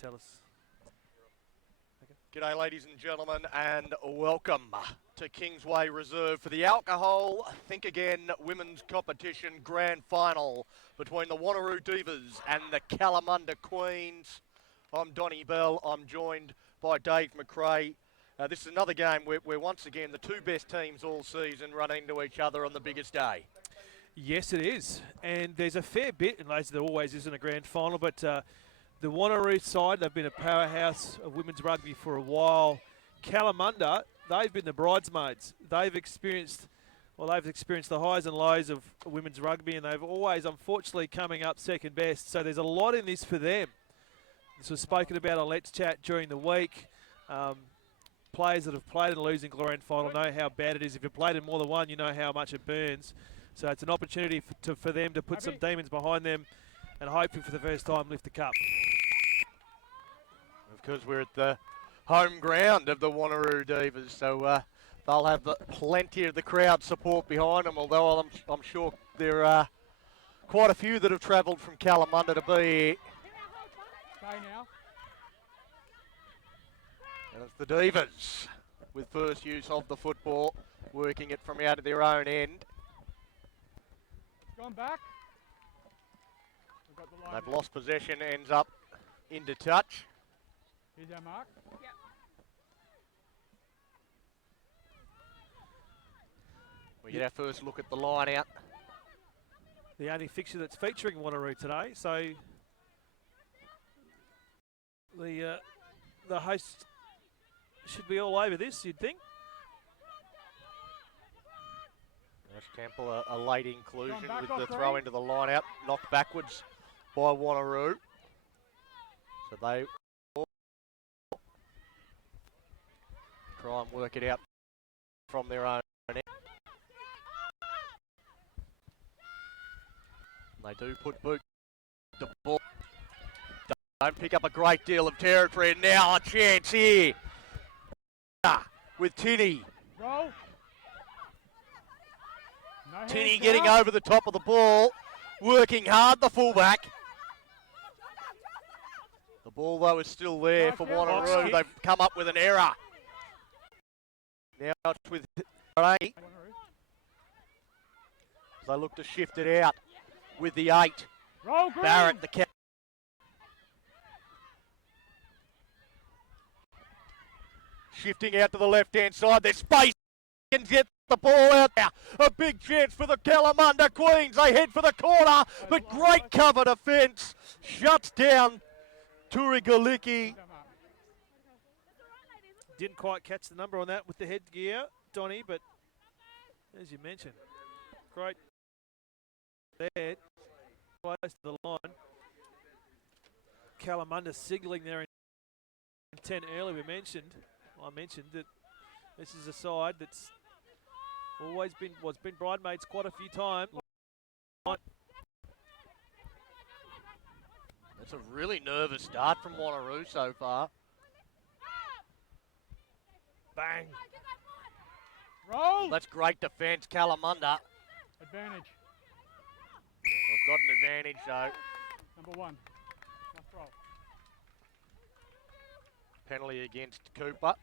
tell us. G'day ladies and gentlemen, and welcome to Kingsway Reserve for the Alcohol Think Again Women's Competition Grand Final between the Wanneroo Divas and the Kalamunda Queens. I'm Donnie Bell, I'm joined by Dave McRae. This is another game where once again the two best teams all season run into each other on the biggest day. Yes, it is, and there's a fair bit, and there always is in a grand final, but the Wanneroo side, they've been a powerhouse of women's rugby for a while. Kalamunda, they've been the bridesmaids. They've experienced the highs and lows of women's rugby, and they've always, unfortunately, coming up second best. So there's a lot in this for them. This was spoken about on Let's Chat during the week. Players that have played in a losing grand final know how bad it is. If you've played in more than one, you know how much it burns. So it's an opportunity for them to put some demons behind them and hopefully for the first time lift the cup. Of course, we're at the home ground of the Wanneroo Divas, so they'll have plenty of the crowd support behind them, although I'm sure there are quite a few that have travelled from Kalamunda to be here. Stay now. And it's the Divas with first use of the football, working it from out of their own end. It's gone back. We've got the line. They've lost possession, ends up into touch. Here's our mark. Yep. We get our first look at the line out. The only fixture that's featuring Wanneroo today, so the host should be all over this, you'd think. Ash Temple, a late inclusion with the throw into the line out, knocked backwards by Wanneroo. So they try and work it out from their own end. They do put boot the ball. Don't pick up a great deal of territory, and now a chance here with Tinney. Roll. No Tinney getting over the top of the ball, working hard, the fullback. The ball, though, is still there for Wanneroo. They've come up with an error. Now it's with Ray. They look to shift it out with the 8. Roll, Barrett, the captain. Shifting out to the left-hand side. There's space. And get the ball out there. A big chance for the Kalamunda Queens. They head for the corner, but great cover defence. Shuts down Turigalicki. Didn't quite catch the number on that with the headgear, Donnie, but as you mentioned, great there, close to the line. Kalamunda signalling their intent early. I mentioned that this is a side that's always been bridesmaids quite a few times. That's a really nervous start from Wanneroo so far. Bang. Roll. Well, that's great defence, Kalamunda. Advantage. They've got an advantage though. Number 1. Must roll. Penalty against Cooper.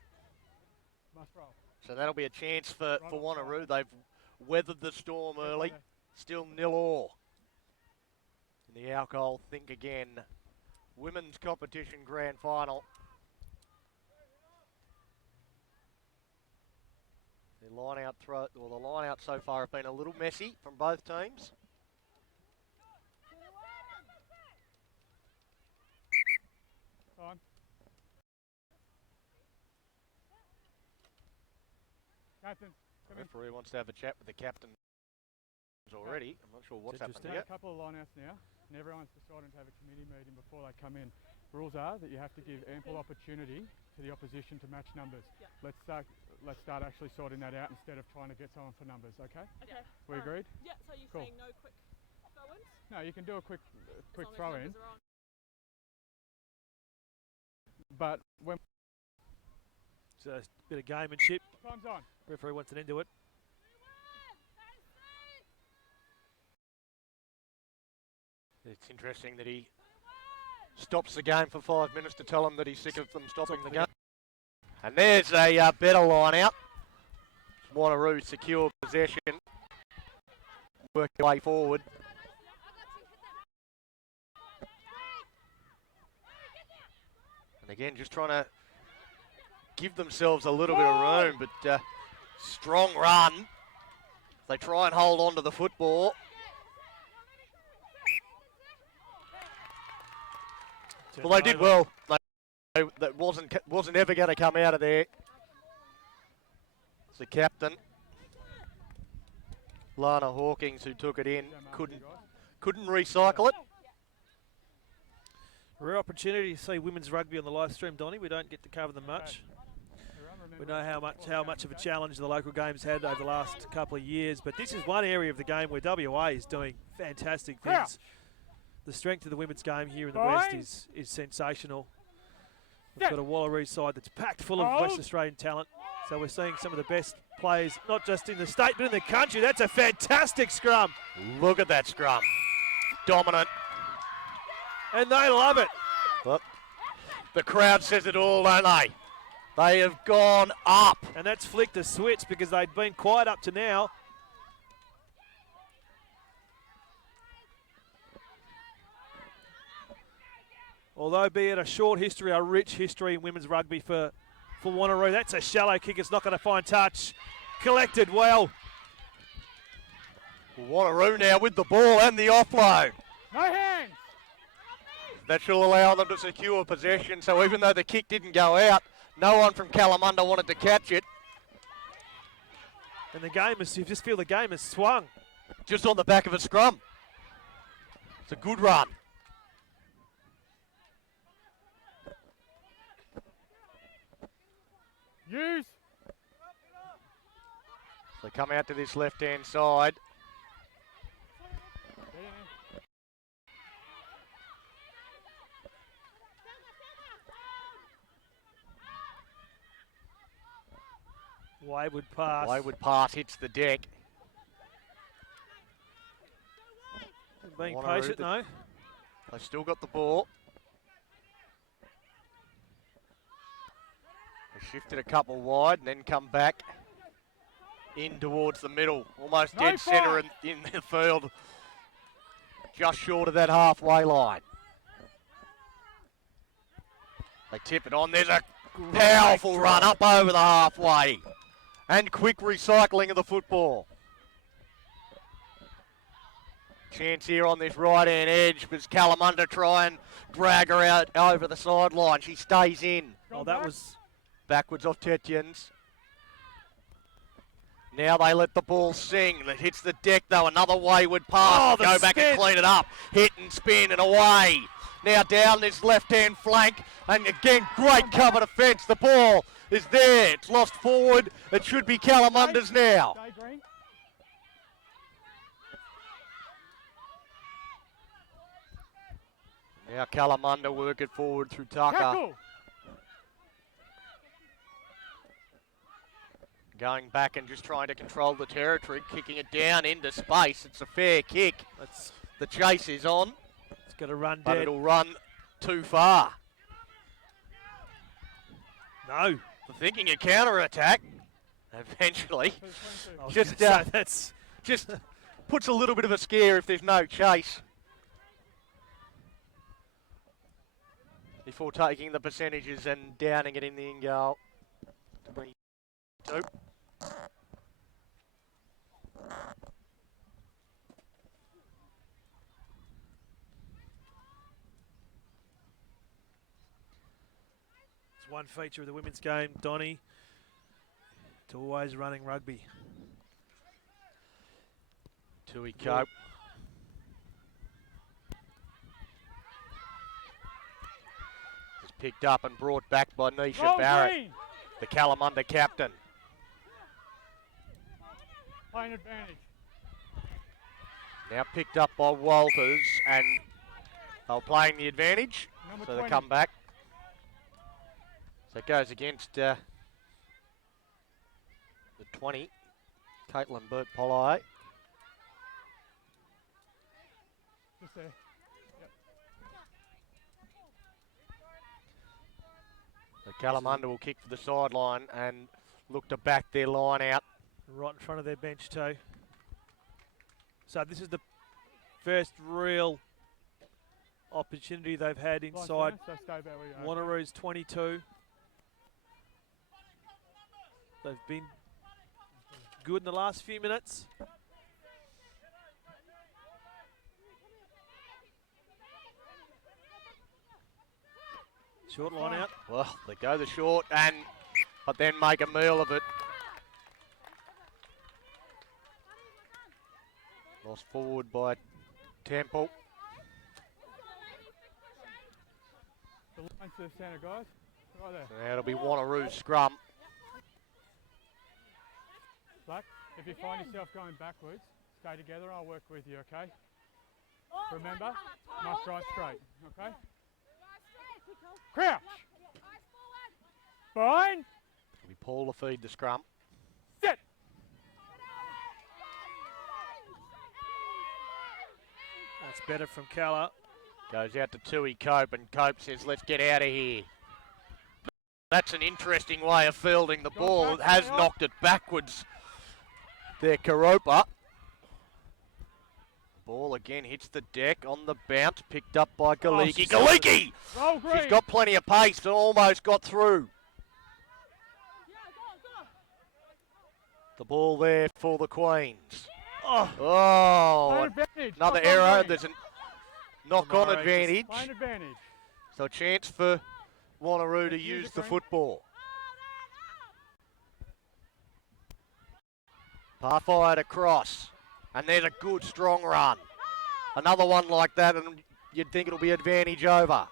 Must roll. So that'll be a chance for Wanneroo. They've weathered the storm early. Still 0-0 in the Alcohol Think Again Women's Competition Grand Final. The line out so far have been a little messy from both teams. Time. Captain, The referee wants to have a chat with the captains already. I'm not sure what's happened a yet. couple of lineouts now, and everyone's deciding to have a committee meeting before they come in. Rules are that you have to give ample opportunity to the opposition to match numbers. Yeah. Let's start actually sorting that out instead of trying to get someone for numbers, okay? Okay. We agreed? Yeah, so you're saying no quick throw-ins? No, you can do a quick throw-in. But when... So a bit of gamemanship. Time's on. Referee wants an end to it. It's interesting that he stops the game for 5 minutes to tell them that he's sick of them stopping the game. And there's a better line out. Wanneroo secure possession. Work their way forward. And again, just trying to give themselves a little bit of room, but strong run. They try and hold on to the football. Well, they did well. That wasn't ever going to come out of there. It's the captain, Lana Hawkins, who took it in, couldn't recycle it. Rare opportunity to see women's rugby on the live stream, Donnie. We don't get to cover them much. We know how much of a challenge the local games had over the last couple of years, but this is one area of the game where WA is doing fantastic things. The strength of the women's game here in the West is sensational. We've got a Wanneroo side that's packed full of West Australian talent. So we're seeing some of the best players, not just in the state, but in the country. That's a fantastic scrum. Look at that scrum. Dominant. And they love it. Well, the crowd says it all, don't they? They have gone up. And that's flicked a switch because they'd been quiet up to now. Although be it a short history, a rich history in women's rugby for Wanneroo. That's a shallow kick. It's not going to find touch. Collected well. Wanneroo now with the ball and the offload. No hands. That should allow them to secure possession. So even though the kick didn't go out, no one from Kalamunda wanted to catch it. And the game is, you just feel the game has swung. Just on the back of a scrum. It's a good run. Use. They come out to this left-hand side. Wayward pass. Wayward pass hits the deck. Being patient, though. They've still got the ball. They shifted a couple wide and then come back in towards the middle. Almost dead centre in the field. Just short of that halfway line. They tip it on. There's a powerful run up over the halfway. And quick recycling of the football. Chance here on this right-hand edge, but Kalamunda try and drag her out over the sideline. She stays in. Oh, that was backwards off Tetjens. Now they let the ball sing. It hits the deck though. Another wayward pass. Go back and clean it up. Hit and spin and away. Now down this left-hand flank. And again, great cover defence. The ball is there. It's lost forward. It should be Kalamunda's now. Now Kalamunda work it forward through Tucker. Going back and just trying to control the territory, kicking it down into space. It's a fair kick. The chase is on. It's going to run but dead. It'll run too far. No. They're thinking a counter-attack. Eventually. Just puts a little bit of a scare if there's no chase. Before taking the percentages and downing it in the in-goal. 22. It's one feature of the women's game, Donnie. It's always running rugby. Tui Cope. It's picked up and brought back by Nisha Barrett, the Kalamunda captain. Playing advantage. Now picked up by Walters, and they're playing the advantage, so they come back. So it goes against the 20, Caitlin Burt-Pollard. Just there. Yep. Kalamunda will kick for the sideline and look to back their line out. Right in front of their bench too. So this is the first real opportunity they've had inside So stay about where you are. Wanneroo's 22. They've been good in the last few minutes. Short line out. Well, they go the short but then make a meal of it. Lost forward by Temple. The line to the centre, guys. Right there. So now it'll be Wanneroo's scrum. Black, if you find yourself going backwards, stay together. I'll work with you, okay? Remember, must drive straight, okay? Crouch. Fine. It'll be Paul to feed the scrum. Sit. That's better from Calla. Goes out to Tui Cope, and Cope says, let's get out of here. That's an interesting way of fielding the ball. It has knocked it backwards. There, Karopa. Ball again hits the deck on the bounce, picked up by Galiki. Galiki! Roll green. She's got plenty of pace and almost got through. The ball there for the Queens. Oh, Advantage. another Knock on error. green. There's a knock-on Wanneroo advantage. Plain advantage. So a chance for Wanneroo to use the football. Pass fired across. And there's a good, strong run. Another one like that, and you'd think it'll be advantage over.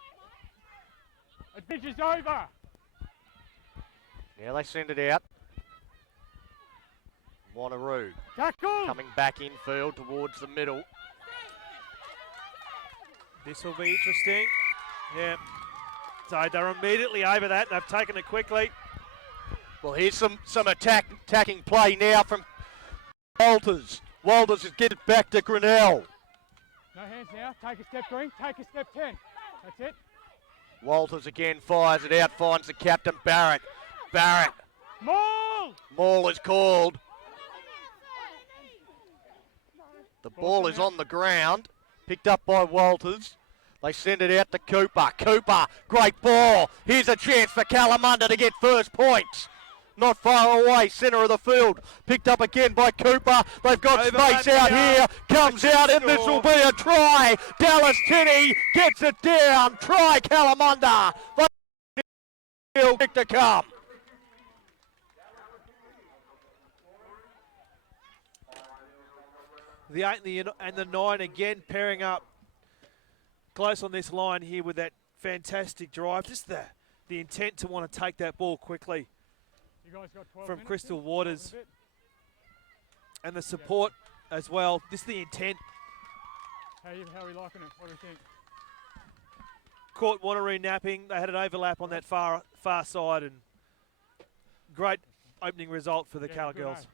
Advantage is over. Now they send it out. Wanneroo Tackle. coming back infield towards the middle. This will be interesting. Yeah. So they're immediately over that. They've taken it quickly. Well, here's some attacking play now from Walters. Walters has get it back to Grinnell. No hands now. Take a step green. Take a step 10. That's it. Walters again fires it out, finds the captain Barrett. Barrett. Maul. Maul is called. The ball is on the ground, picked up by Walters. They send it out to Cooper. Cooper, great ball. Here's a chance for Kalamunda to get first points. Not far away, centre of the field. Picked up again by Cooper. They've got space out here. Comes out, and this will be a try. Dallas Tinney gets it down. Try Kalamunda. Still to come. The 8 and the 9 again pairing up close on this line here with that fantastic drive. Just the intent to want to take that ball quickly You guys got 12 from minutes Crystal in? Waters. That was it. And the support as well. This is the intent. How are we liking it? What do you think? Caught Wanneroo napping. They had an overlap on that far side, and great opening result for the Yeah, Calla good girls. aim.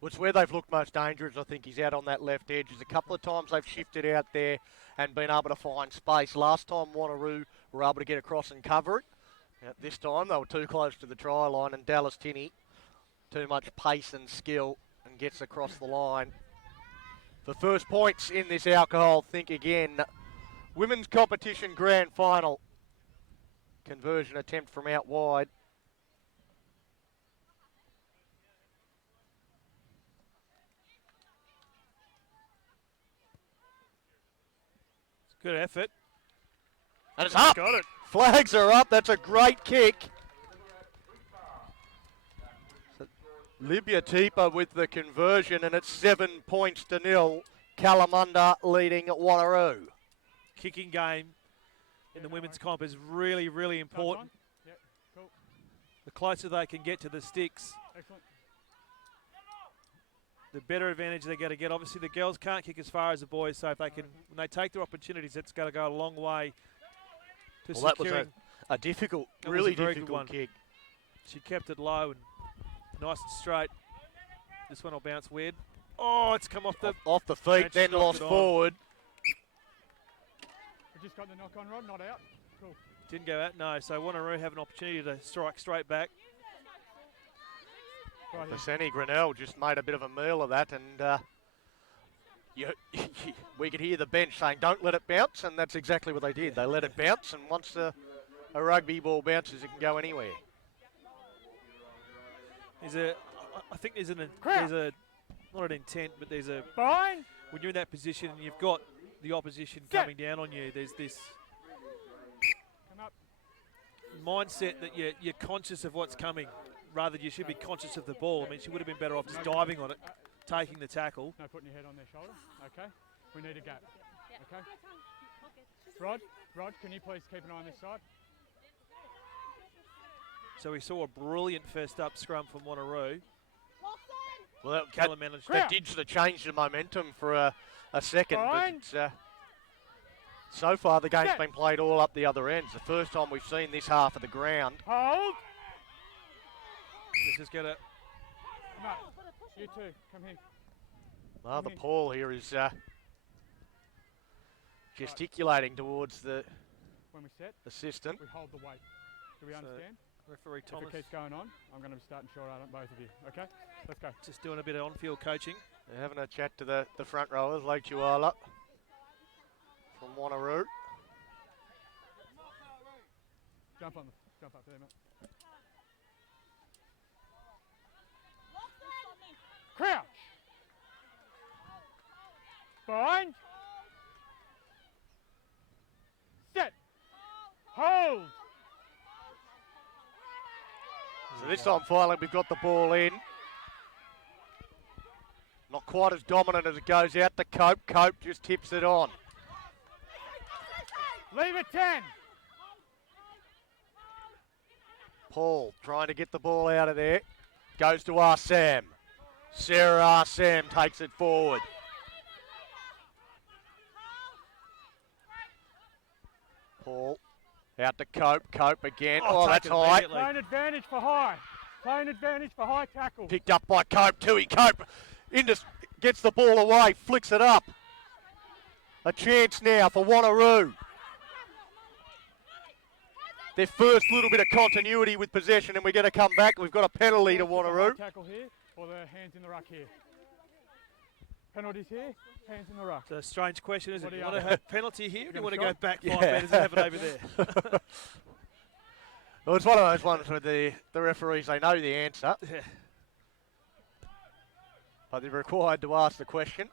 Which where they've looked most dangerous, I think, is out on that left edge. There's a couple of times they've shifted out there and been able to find space. Last time Wanneroo were able to get across and cover it. This time they were too close to the try line, and Dallas Tinney, too much pace and skill, and gets across the line. For first points in this alcohol, think again. Women's competition grand final. Conversion attempt from out wide. Good effort. And it's up. Got it. Flags are up. That's a great kick. So Libya Teepa with the conversion, and it's 7 points to 0. Kalamunda leading Wanneroo. Kicking game in the women's comp is really, really important. Yep, cool. The closer they can get to the sticks, Excellent. the better advantage they're going to get. Obviously, the girls can't kick as far as the boys, so if they can, when they take their opportunities, it's going to go a long way to Well, that was securing. a difficult, That was really a very good difficult one. kick. She kept it low and nice and straight. This one will bounce weird. Oh, it's come off the. Off the feet, Match then knocked lost it on. forward. We just got the knock on rod, not out. Cool. Didn't go out, no. So Wanneroo have an opportunity to strike straight back. Right here. Bassani Grinnell just made a bit of a meal of that, and we could hear the bench saying, don't let it bounce, and that's exactly what they did. They let it bounce, and once a rugby ball bounces, it can go anywhere. I think there's not an intent, but there's a, Fine. when you're in that position and you've got the opposition Set. coming down on you, there's this Come up. mindset that you're conscious of what's coming, rather you should be conscious of the ball. I mean, she would have been better off just diving on it, taking the tackle. No putting your head on their shoulder. Okay. We need a gap. Okay. Rod, can you please keep an eye on this side? So we saw a brilliant first up scrum from Wanneroo. Well, Keller managed that did sort of change the momentum for a second, Fine. but it's, so far the game's Set. been played all up the other ends. The first time we've seen this half of the ground. Hold. Let's just get it. Come up. You two, come here. The Paul here is gesticulating towards the When we set, assistant. we hold the weight. Do we So, understand? Referee If Thomas it keeps going on, I'm going to be starting short out on both of you. Okay? Let's go. just doing a bit of on-field coaching. They're having a chat to the front rowers, Lake Tuala from Wanneroo. Jump up there, mate. Crouch. Bind. Set. Hold. So this time finally we've got the ball in. Not quite as dominant as it goes out to Cope. Cope just tips it on. Leave it 10. Paul trying to get the ball out of there. Goes to Arsam. Sarah Arsam takes it forward. Paul out to Cope. Cope again. Oh, that's taken high. immediately. Playing advantage for high. Playing advantage for high tackle. Picked up by Cope. Tui Cope gets the ball away. Flicks it up. A chance now for Wanneroo. Their first little bit of continuity with possession, and we're going to come back. We've got a penalty to Wanneroo. Tackle here or the hands in the ruck here? Penalties here, hands in the ruck. It's a strange question, isn't What it? do You you want to have? have penalty here, or do you Gonna want to go shot? back 5 Yeah. metres and have it over there? Well, it's one of those ones where the referees, they know the answer, Yeah. but they're required to ask the question.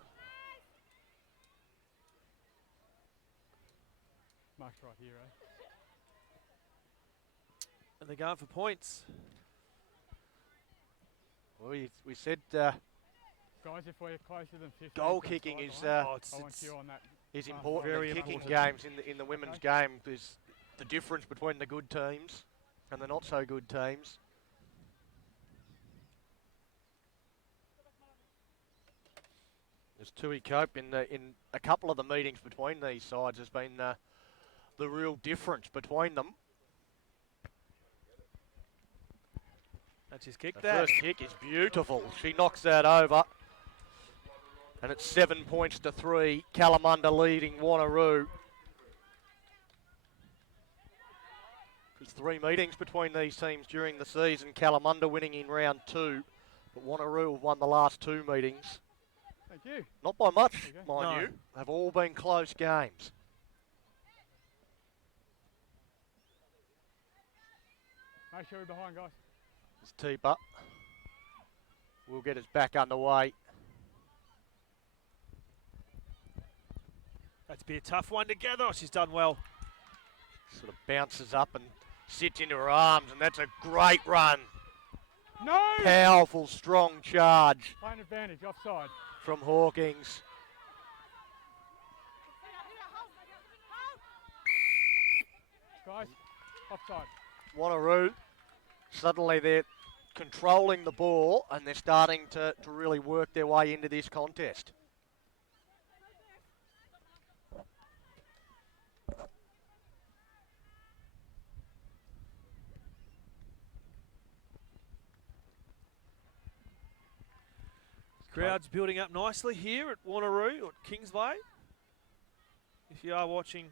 Mark's right here, eh? And they're going for points. Well, we said Guys, if we're closer than 50, goal kicking is I Oh, want you on that. important Very in kicking important. games in the women's game. There's the difference between the good teams and the not so good teams. There's Tui Cope in a couple of the meetings between these sides has been the real difference between them. And she's kicked The that. first kick is beautiful. She knocks that over. And it's 7 points to 3. Kalamunda leading Wanneroo. There's 3 meetings between these teams during the season. Kalamunda winning in round 2. But Wanneroo have won the last 2 meetings. Thank you. Not by much, There you go. mind No. you. They've all been close games. Make sure we're behind, guys. It's Teeper. We'll get us back underway. That's be a tough one together. Oh, she's done well. Sort of bounces up and sits into her arms, and that's a great run. No! Powerful, strong charge Playing advantage, offside. from Hawkins. Guys, offside. Wanneroo, suddenly they're controlling the ball and they're starting to really work their way into this contest. Crowd's building up nicely here at Wanneroo or Kingsway. If you are watching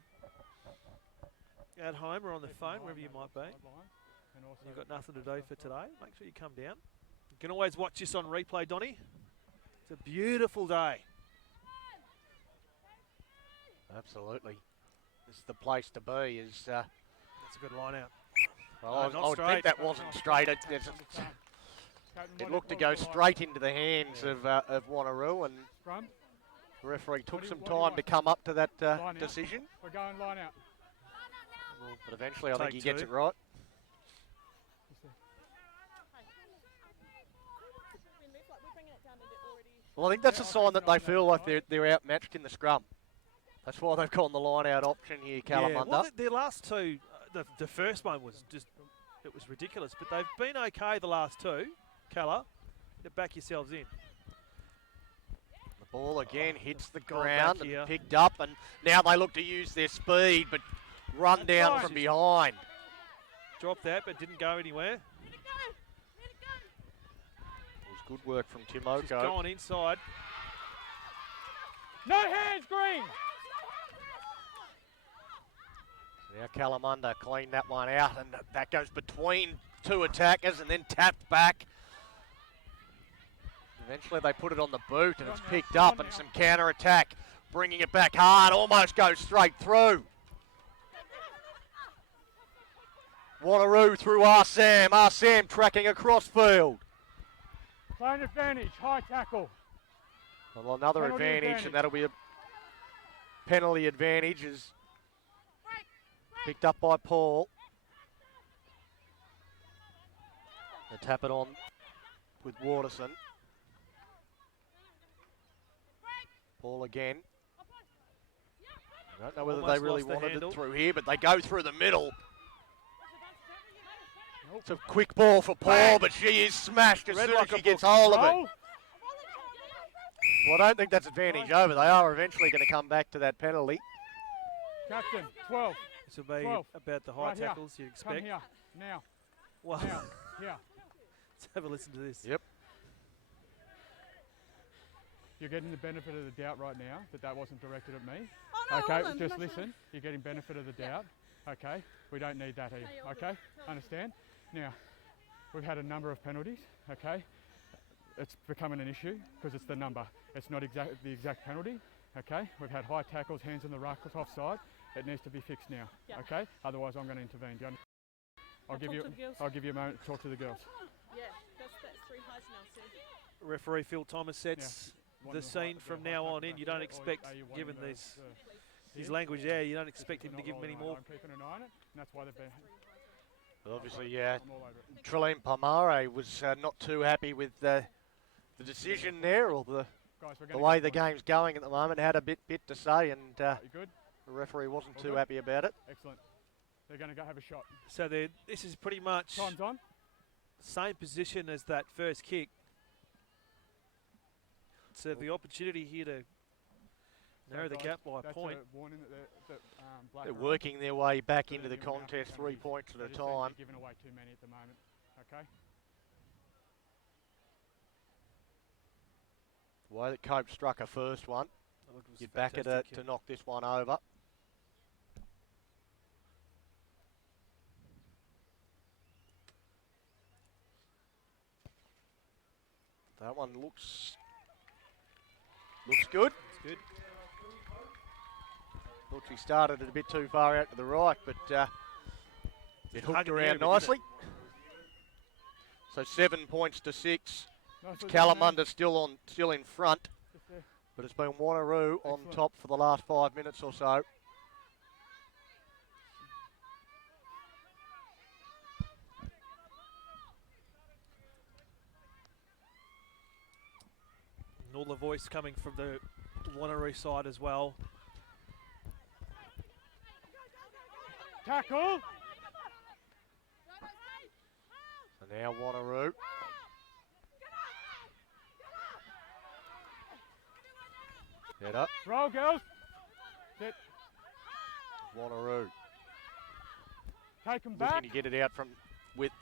at home or on the keep an phone, eye wherever on you that might be, sideline, and also you've got nothing to that do for stuff today, make sure you come down. You can always watch this on replay, Donny. It's a beautiful day. Absolutely. This is the place to be. That's a good line out. Well, No, I not would think straight. that wasn't straight. It looked to go straight into the hands of Wanneroo, and Scrum. the referee took What do some you- what do you time to want? come up to that Line out. decision. We're going line out. But eventually, I think he Take gets two. it right. We're bringing it down a bit already. Well, I think that's Yeah, a I sign think that we're they on the feel like outside. they're outmatched in the scrum. That's why they've gone the line-out option here, Kalamunda. Yeah, well, the last two, the first one was just, it was ridiculous. But they've been okay the last two. Calla, to back yourselves in. The ball again hits the gone ground back and here. picked up, and now they look to use their speed, but run That's down fine. from behind. Dropped that, but didn't go anywhere. It was good work from Just Timoko. gone inside. No hands, Green. Now Kalamunda cleaned that one out, and that goes between two attackers and then tapped back. Eventually they put it on the boot, and it's picked up, and some counter-attack, bringing it back hard, almost goes straight through. Wanneroo through Arsam. Arsam tracking across field. Playing advantage. High tackle. Well, another Penalty advantage, advantage. and that'll be a penalty advantage, is picked up by Paul. They tap it on with Waterson. Paul again. I don't know whether Almost they really lost the wanted handle. it through here, but they go through the middle. Nope. It's a quick ball for Paul, Bang. but she is smashed as Red soon like as a she gets book. hold of it. Roll. Well, I don't think that's advantage over. They are eventually going to come back to that penalty. Captain. 12. This will be 12. about the high Right here. tackles you'd Come expect. here. Now. Well, Now. Here. let's have a listen to this. Yep. You're getting the benefit of the doubt right now that that wasn't directed at me. Oh, no, Okay, hold on, just I'm not listen. You're getting benefit of the doubt. Okay, we don't need that here. all Okay, good. understand? Now, we've had a number of penalties. Okay, it's becoming an issue because it's the number. It's not the exact penalty. Okay, we've had high tackles, hands on the ruck, offside. It needs to be fixed now. Yeah. Okay, otherwise I'm going to intervene. Do you I'll talk to the girls. I'll give you a moment to talk to the girls. Yeah, that's 3 highs now, so. Referee Phil Thomas sets One the of the high- scene from the high now on tackle in. back You there, don't or expect, are you wanting given the- his here? language there, you don't This expect is him to not give him any rolling more. I'm keeping an eye on it, and that's why they've been. But obviously, yeah, I'm all over it. Trilene Palmare was not too happy with the decision there, or the Guys, we're the gonna way go the for it. game's going at the moment. Had a bit to say, and You good? the referee wasn't All too good? happy about it. Excellent. They're going to go have a shot. So this is pretty much Time's on. same position as that first kick. So the opportunity here to narrow the guys, gap by a that's point. a warning that Black They're are on. working their way back So into they're the giving out contest, 3 penalties. points at They a just seem to be time. giving away too many at the moment. Okay. The way that Cope struck a first one, Look, it was you'd back it fantastic to kick. knock this one over. That one looks good. It's good. Thought she started it a bit too far out to the right, but it hooked hug in the around air, but did nicely. So 7 points to 6. Nicely done, man. Kalamunda still in front, Just there. but it's been Wanneroo on Excellent. top for the last 5 minutes or so. And all the voice coming from the Wanneroo side as well. Tackle. So now Wanneroo. Head up, Roll, girls. Sit. Wanneroo. Take them back. Looking to get it out from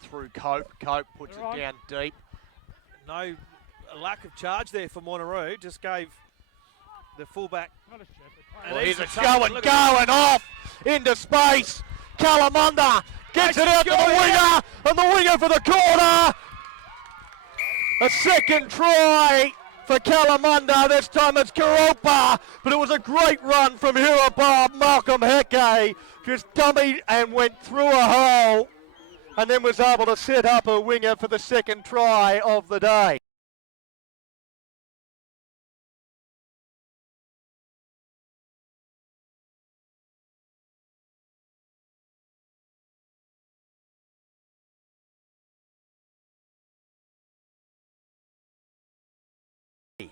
through Cope. Cope puts They're on. it down deep. No lack of charge there for Wanneroo. Just gave the fullback. Not a shepherd. And Well, he's here's a a tough- going look at off into space. Kalamunda gets it out to the winger, and the winger for the corner. A second try for Kalamunda. This time it's Karopa, but it was a great run from here above. Malcolm Heke just dummied and went through a hole, and then was able to set up a winger for the second try of the day.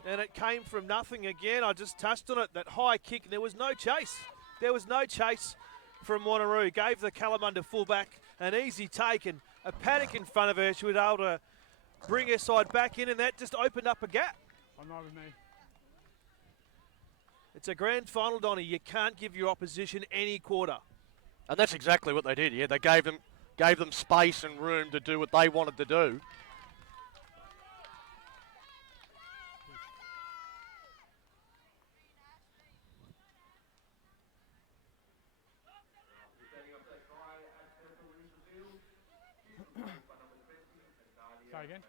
And it came from nothing again. I just touched on it, that high kick. There was no chase. There was no chase from Wanneroo. Gave the Kalamunda fullback an easy take and a paddock in front of her. She was able to bring her side back in, and that just opened up a gap. I'm not with me. It's a grand final, Donny. You can't give your opposition any quarter. And that's exactly what they did. Yeah, they gave them space and room to do what they wanted to do. Say again?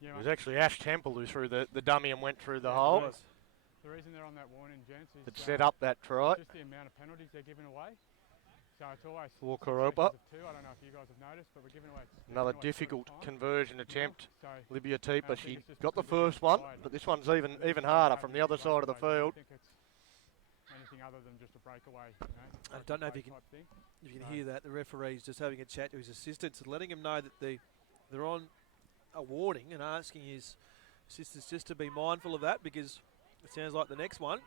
Yeah, It was actually Ash Temple who threw the dummy and went through the hole. The reason they're on that warning, gents, is It set up that try. just the amount of penalties they're giving away. So it's always Karopa. two. I don't know if you guys have noticed, but we're giving away. Another difficult conversion attempt. So Libya Teeper, I think she it's just got the because it's first one, offside. but this one's even harder from the other side of the field. I don't think it's anything other than just a breakaway. You know, I don't know if you can, type thing. if you can hear that. The referee's just having a chat to his assistants and letting him know that they're on a warning and asking his assistants just to be mindful of that, because it sounds like the next one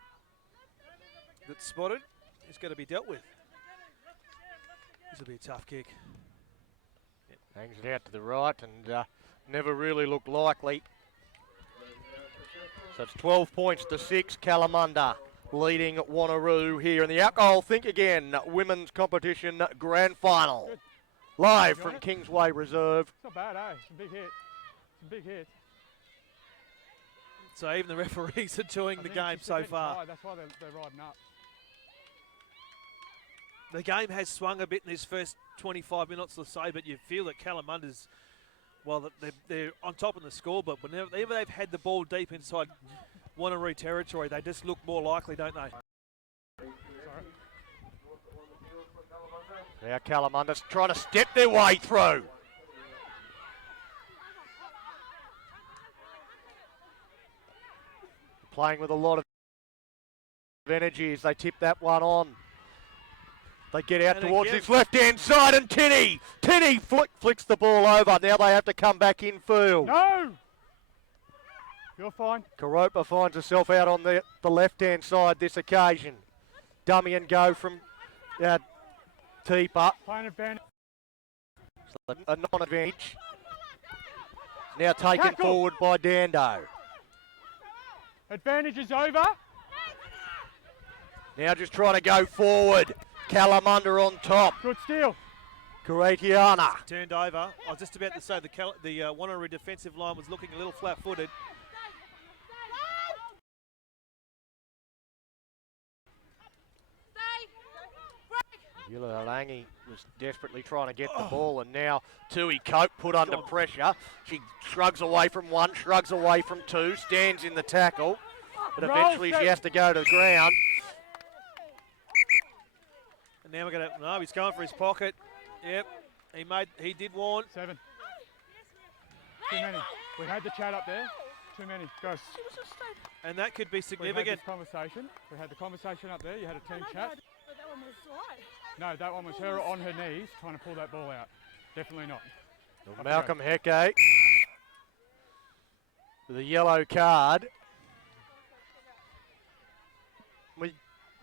that's spotted is going to be dealt with. This will be a tough kick. Hangs it out to the right and never really looked likely. So it's 12 points to 6. Kalamunda leading Wanneroo here in the Alcohol Think Again Women's Competition Grand Final. Good. Live You from got it? Kingsway Reserve. It's not bad, eh? It's a big hit. It's a big hit. So even the referees enjoying I the think game it's just so getting far. tired, that's why they're riding up. The game has swung a bit in this first 25 minutes or so, but you feel that Kalamunda's, well, they're on top of the score, but whenever they've had the ball deep inside Wanneroo territory, they just look more likely, don't they? Now Kalamunda's trying to step their way through. Playing with a lot of energy as they tip that one on. They get out And towards again, his left-hand side, and Tinny flicks the ball over. Now they have to come back in field. No! You're fine. Karopa finds herself out on the left-hand side this occasion. Dummy and go from Teeper. Playing advantage. A non-advantage. Now taken Tackle. forward by Dando. Advantage is over. Now just trying to go forward. Kalamunda on top. Good steal. Karatiana. Turned over. I was just about to say the Wanneroo defensive line was looking a little flat-footed. Yulalangi was desperately trying to get the ball, and now Tui Cope put under pressure. She shrugs away from one, shrugs away from two, stands in the tackle, but Roll, eventually she has to go to the ground. And now we're going to, no, he's going for his pocket. Yep, he did warn. 7. Too many. We had the chat up there. Too many. Go. And that could be We had significant. this conversation. We had the conversation up there. You had a team chat. But that one was right. No, that one was her on her knees trying to pull that ball out. Definitely not. Malcolm Heke with a yellow card.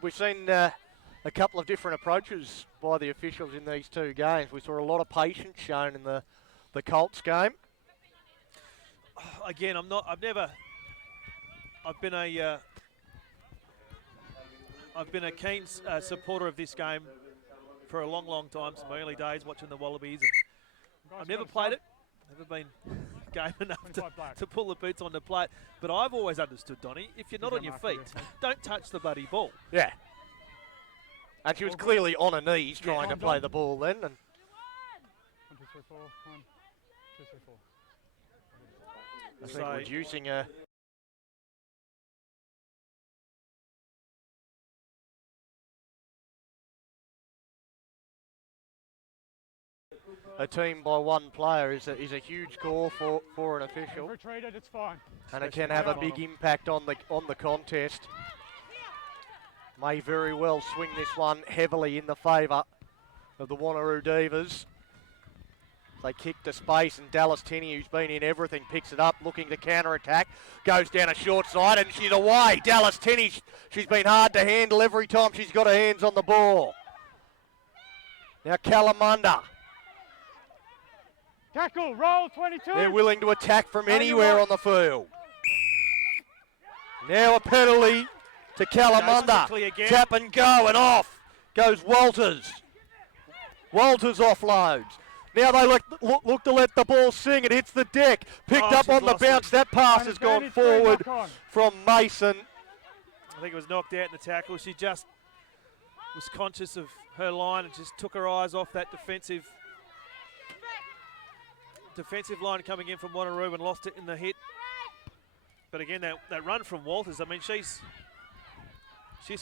We've seen a couple of different approaches by the officials in these two games. We saw a lot of patience shown in the Colts game. Again, I've been a keen supporter of this game for a long, long time, since my early days watching the Wallabies. And I've never played it, never been game enough to pull the boots on the plate. But I've always understood, Donny, if you're not on your feet, don't touch the bloody ball. Yeah. And she was clearly on her knees trying to play the ball then. And 1, 2, 3, 4. 1, 2, 3, 4. I think reducing her. A team by one player is a huge call for an official. Retreated, it's fine. And it can have a big impact on the contest. May very well swing this one heavily in the favour of the Wanneroo Divas. They kick to space, and Dallas Tinney, who's been in everything, picks it up, looking to counter-attack. Goes down a short side, and she's away. Dallas Tinney, she's been hard to handle every time she's got her hands on the ball. Now Kalamunda. Tackle, roll, 22. They're willing to attack from anywhere on the field. Now a penalty to Kalamunda. Tap and go, and off goes Walters. Walters offloads. Now they look to let the ball sing. It hits the deck. Picked up on the bounce. That pass has gone forward from Mason. I think it was knocked out in the tackle. She just was conscious of her line and just took her eyes off that defensive line coming in from Wanneroo and lost it in the hit. But again, that run from Walters, I mean, she's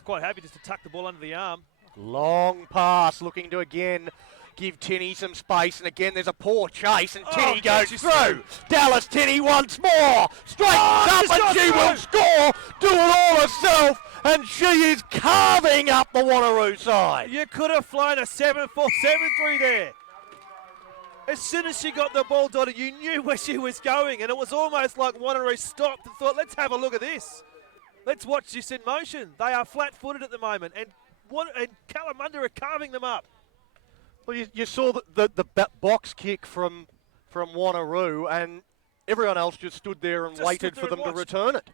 quite happy just to tuck the ball under the arm. Long pass, looking to again give Tinney some space, and again there's a poor chase, and Tinney goes through. Dallas Tinney once more, straightens up, and she will score, do it all herself, and she is carving up the Wanneroo side. You could have flown a 7-4, 7-3 there. As soon as she got the ball, Dottie, you knew where she was going, and it was almost like Wanneroo stopped and thought, let's have a look at this. Let's watch this in motion. They are flat-footed at the moment, and Kalamunda are carving them up. Well, you saw the box kick from Wanneroo, and everyone else just stood there and waited for them to return it.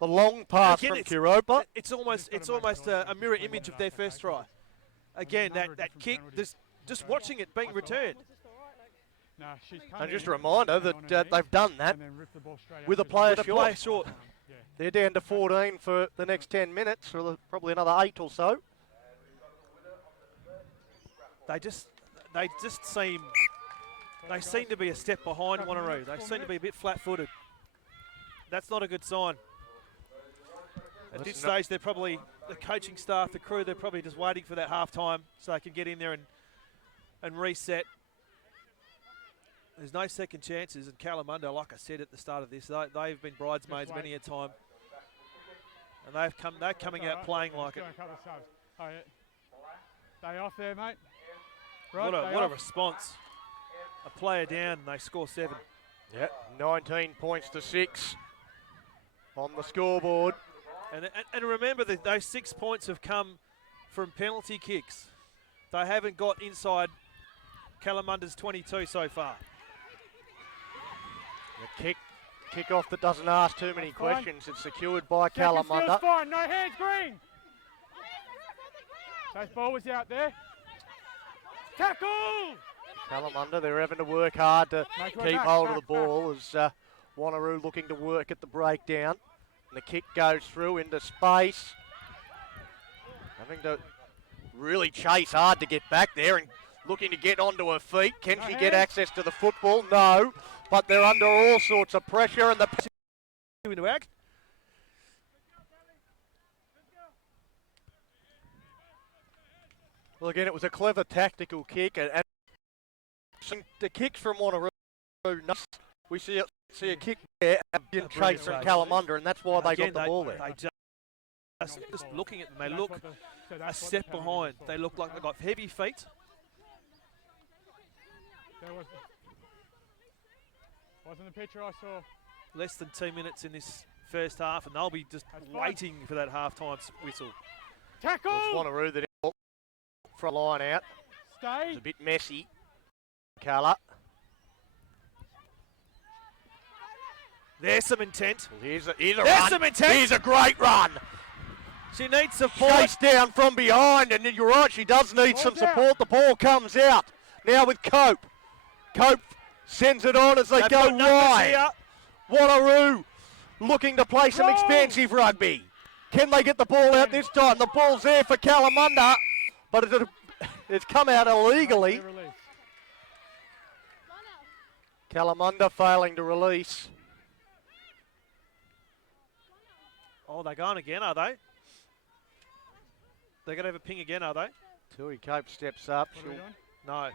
The long pass from Kiropa. It's almost a mirror image of their first try. Again, that kick, just watching it being returned. And just a reminder that they've done that with a player short. They're down to 14 for the next 10 minutes, or probably another 8 or so. They seem to be a step behind Wanneroo. They seem to be a bit flat-footed. That's not a good sign. At this stage, they're probably, the coaching staff, the crew, they're probably just waiting for that half-time so they can get in there and reset. There's no second chances, and Kalamunda, like I said at the start of this, they've been bridesmaids many a time. And they're coming out playing like it. They off there, mate. Right, what a response. A player down, and they score 7. Yep, 19 points to 6 on the scoreboard. And remember that those 6 points have come from penalty kicks. They haven't got inside Kalamunda's 22 so far. The kick off that doesn't ask too many questions. It's secured by Kalamunda. Fine, no hands, green. Those ball was out there. Tackle! Kalamunda, they're having to work hard to keep hold of the ball as Wanneroo looking to work at the breakdown. And the kick goes through into space. Having to really chase hard to get back there and looking to get onto her feet. Can she get access to the football? No. But they're under all sorts of pressure, and the into act. Well, again, it was a clever tactical kick, and the kicks from Wanneroo, we see a kick there and chase from Kalamunda, and that's why they got the ball there. Just looking at them, they look a step behind. They look like they've got heavy feet. Wasn't the picture I saw. Less than 2 minutes in this first half, and they'll be just waiting for that half-time whistle. Tackle! Well, it's Wanneroo that from line out. Stay. It's a bit messy. Colour. There's some intent. Well, here's a run. Some intent. Here's a great run. She needs support. Chase down from behind, and you're right, she does need some support. The ball comes out. Now with Cope. Cope sends it on as they go wide. Wanneroo looking to play some expansive rugby. Can they get the ball out this time? The ball's there for Kalamunda. but it's come out illegally. Release. Kalamunda failing to release. Oh, they're going again, are they? They're going to have a ping again, are they? Tui Cope steps up. What are we doing? No.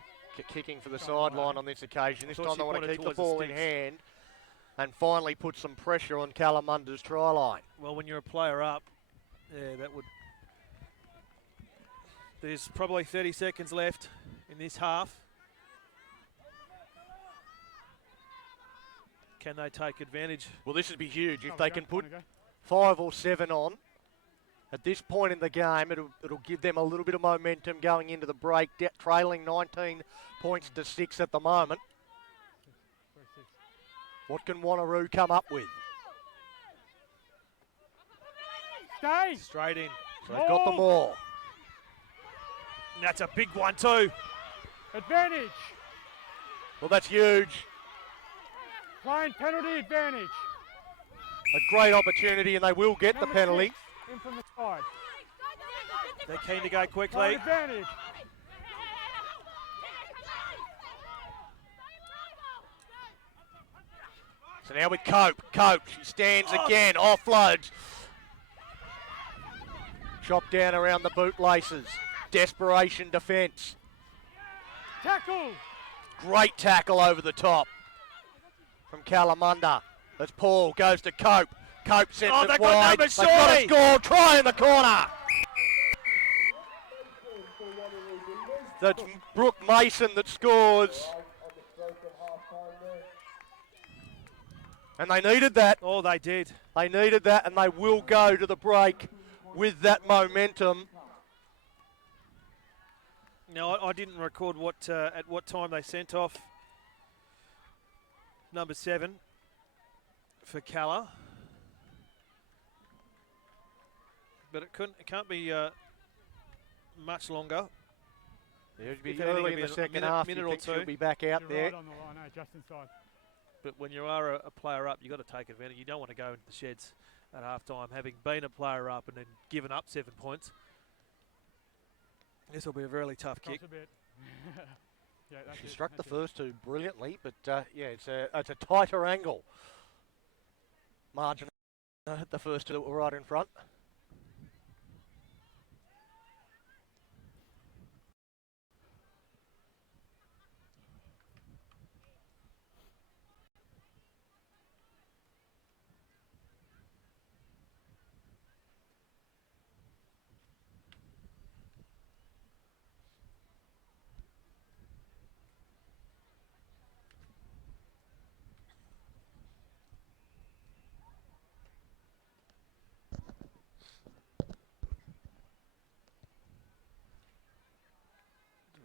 Kicking for the Going away. sideline on this occasion. This thought time she they want to pointed keep the towards the ball in sticks. hand and finally put some pressure on Kalamunda's try line. Well, when you're a player up, yeah, that would... There's probably 30 seconds left in this half. Can they take advantage? Well, this would be huge if Oh, they we go, can put on we go. 5 or 7 on. At this point in the game, it'll give them a little bit of momentum going into the break, trailing 19 points to 6 at the moment. Where's 6? What can Wanneroo come up with? Stay! Straight in. So they've got them all. And that's a big one too. Advantage! Well, that's huge. Playing penalty advantage. A great opportunity, and they will get the Number penalty. 6, in from the side. They're keen to go Playing quickly. advantage. So now with Cope. Cope, she stands again, offloads. Chop down around the bootlaces. Desperation defence. Tackle! Great tackle over the top from Kalamunda. As Paul goes to Cope. Cope sends Oh, it they've got wide. numbers, They've got a surely. score. Try in the corner. That's Brooke Mason that scores. And they needed that. Oh, they did. They needed that, and they will go to the break with that momentum. Now, I didn't record what at what time they sent off number 7 for Calla, but it can't be much longer. It'll be If anything, early it'll in the be a second minute- half. minute You or think she'll two. be back out You're there. right on the line, just inside. But when you are a player up, you've got to take advantage. You don't want to go into the sheds at half time having been a player up and then given up 7 points. This will be a really tough kick. Cross a bit. Yeah, that's She it, struck the that's it. first two brilliantly, but yeah, it's a tighter angle. Margin the first two that were right in front.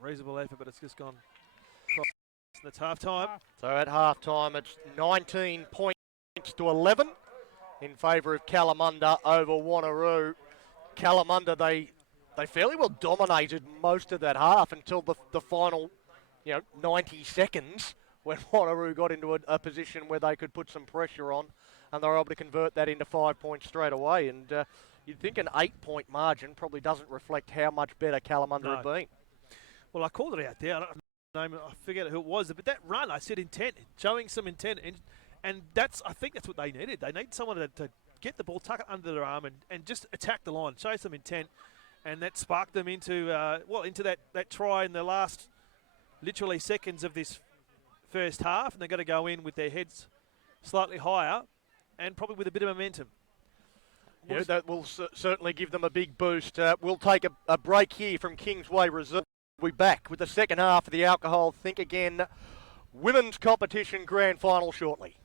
Reasonable effort, but it's just gone cross. That's half time. So at half time, it's 19 points to 11 in favour of Kalamunda over Wanneroo. Kalamunda, they fairly well dominated most of that half until the final, 90 seconds when Wanneroo got into a position where they could put some pressure on, and they were able to convert that into 5 points straight away. And you'd think an 8-point margin probably doesn't reflect how much better Kalamunda had been. Well, I called it out there. I forget who it was, but that run, I said intent, showing some intent, and I think that's what they needed. They need someone to get the ball, tuck it under their arm, and just attack the line, show some intent, and that sparked them into that try in the last literally seconds of this first half, and they're going to go in with their heads slightly higher and probably with a bit of momentum. Yeah, that will certainly give them a big boost. We'll take a break here from Kingsway Reserve. We'll be back with the second half of the Alcohol Think Again Women's Competition Grand Final shortly.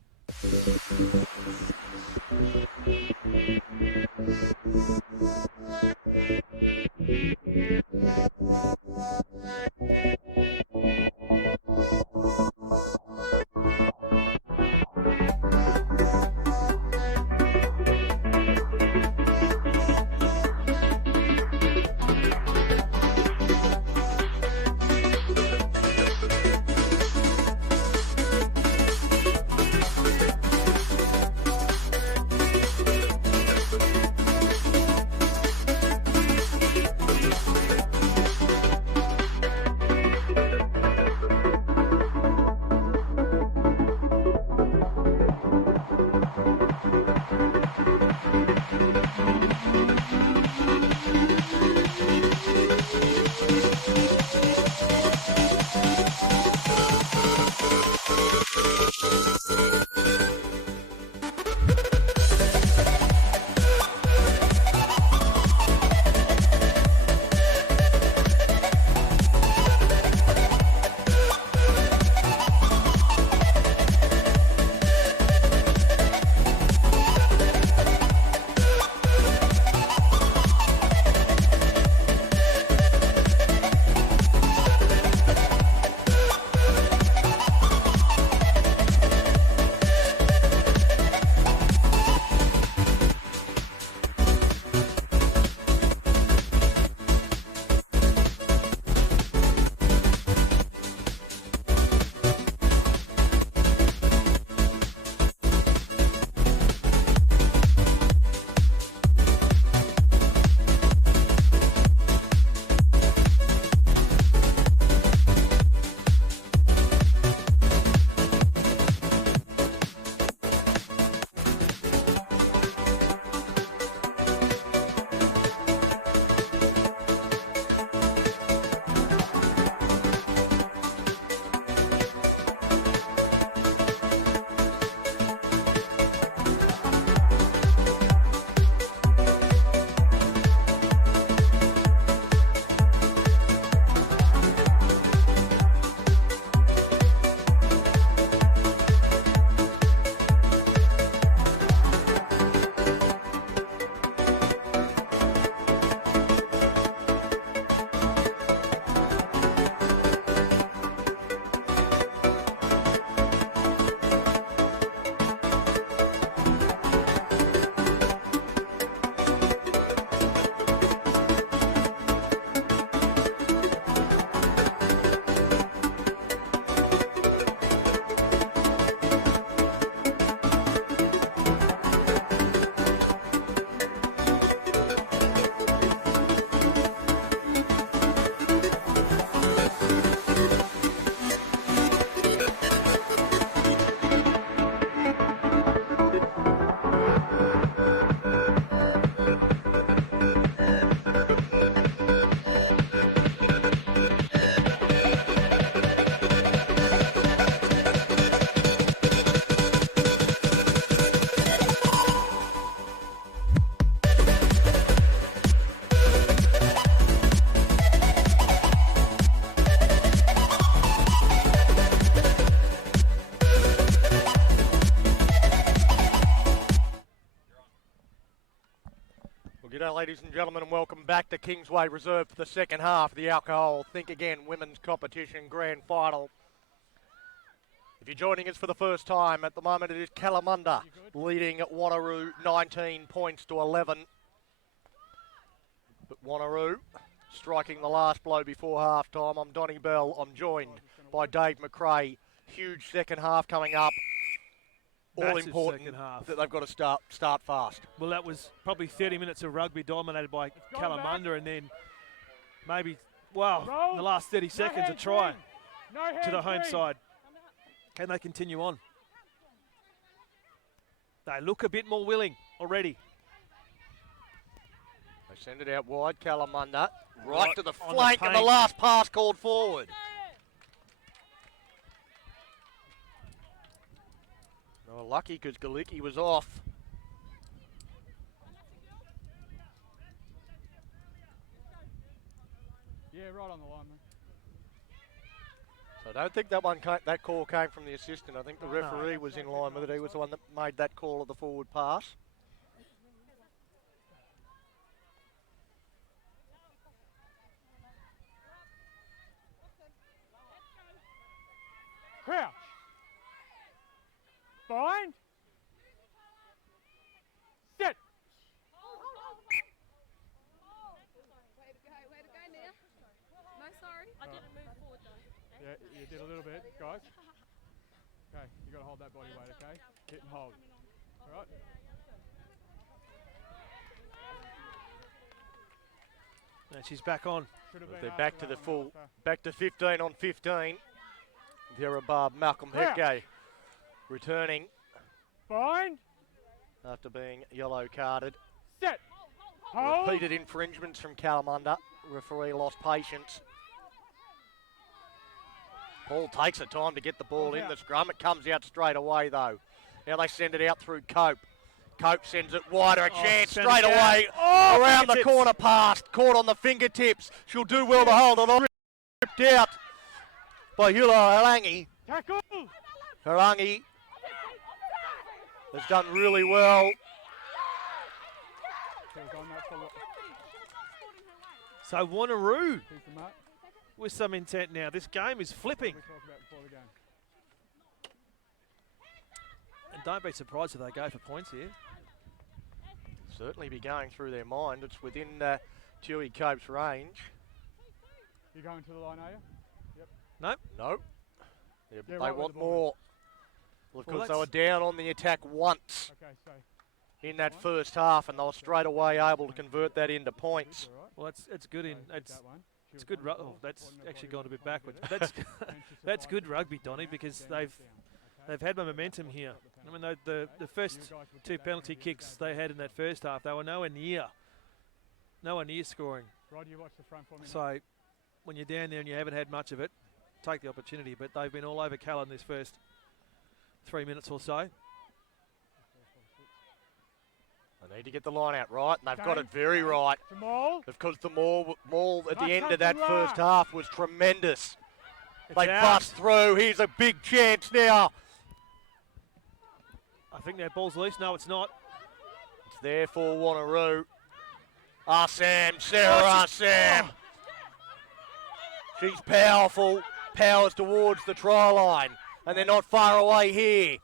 G'day, ladies and gentlemen, and welcome back to Kingsway Reserve for the second half of the Alcohol Think Again Women's Competition Grand Final. If you're joining us for the first time, at the moment it is Kalamunda leading at Wanneroo 19 points to 11. But Wanneroo striking the last blow before half-time. I'm Donnie Bell. I'm joined by Dave McRae. Huge second half coming up. All Massive important second half. that they've got to start fast. Well, that was probably 30 minutes of rugby dominated by Kalamunda, and then maybe, well, in the last 30 seconds, a try to the home side. Can they continue on? They look a bit more willing already. They send it out wide, Kalamunda, right to the on flank, the and the paint. last pass called forward. Oh, lucky because Galicki was off. Yeah, right on the line, man. So I don't think that call came from the assistant. I think the referee was in line with it. He was the one that made that call of the forward pass. Crouch. Bind. Sit. Way to go, Nia. No, sorry. I didn't move forward though. Yeah, you did a little bit, guys. Okay, you got to hold that body weight, okay? Hit and hold. All right? And she's back on. They're back to the full, back to 15 on 15. They're above Malcolm Hetgay returning Bind. after being yellow carded. Sit. Hold. Repeated infringements from Kalamunda. Referee lost patience. Paul takes the time to get the ball in the scrum. It comes out straight away though. Now they send it out through Cope. Cope sends it wider, a chance straight away. Around the corner pass, caught on the fingertips. She'll do well to hold it on. Ripped out by Hula Harangi. Tackle. Harangi has done really well. So Wanneroo Keep them up. with some intent now. This game is flipping. We talked about before the game. And don't be surprised if they go for points here. Certainly be going through their mind. It's within Tui Cope's range. You going to the line, are you? Yep. Nope. No. Yeah, Yeah, they right want with the ball. more. Well, because they that's- were down on the attack once Okay, so. in that first half, and they were straight away able to convert that into points. All right. Well, it's good in So, it's that one. it's good. Oh, that's actually gone a bit backwards. But that's that's good rugby, Donny, because they've had momentum here. I mean, the first two penalty kicks they had in that first half, they were nowhere near scoring. Rod, you watch the front for me. So when you're down there and you haven't had much of it, take the opportunity. But they've been all over Callan this first 3 minutes or so. They need to get the line out right, and they've got it very right. Jamal. Because the maul at the Not end of that touching first line. half was tremendous. It's They out. bust through. Here's a big chance now. I think that ball's loose. No, it's not. It's there for Wanneroo. Arsam, Sarah Arsam. She's powerful. Powers towards the try line. And they're not far away here.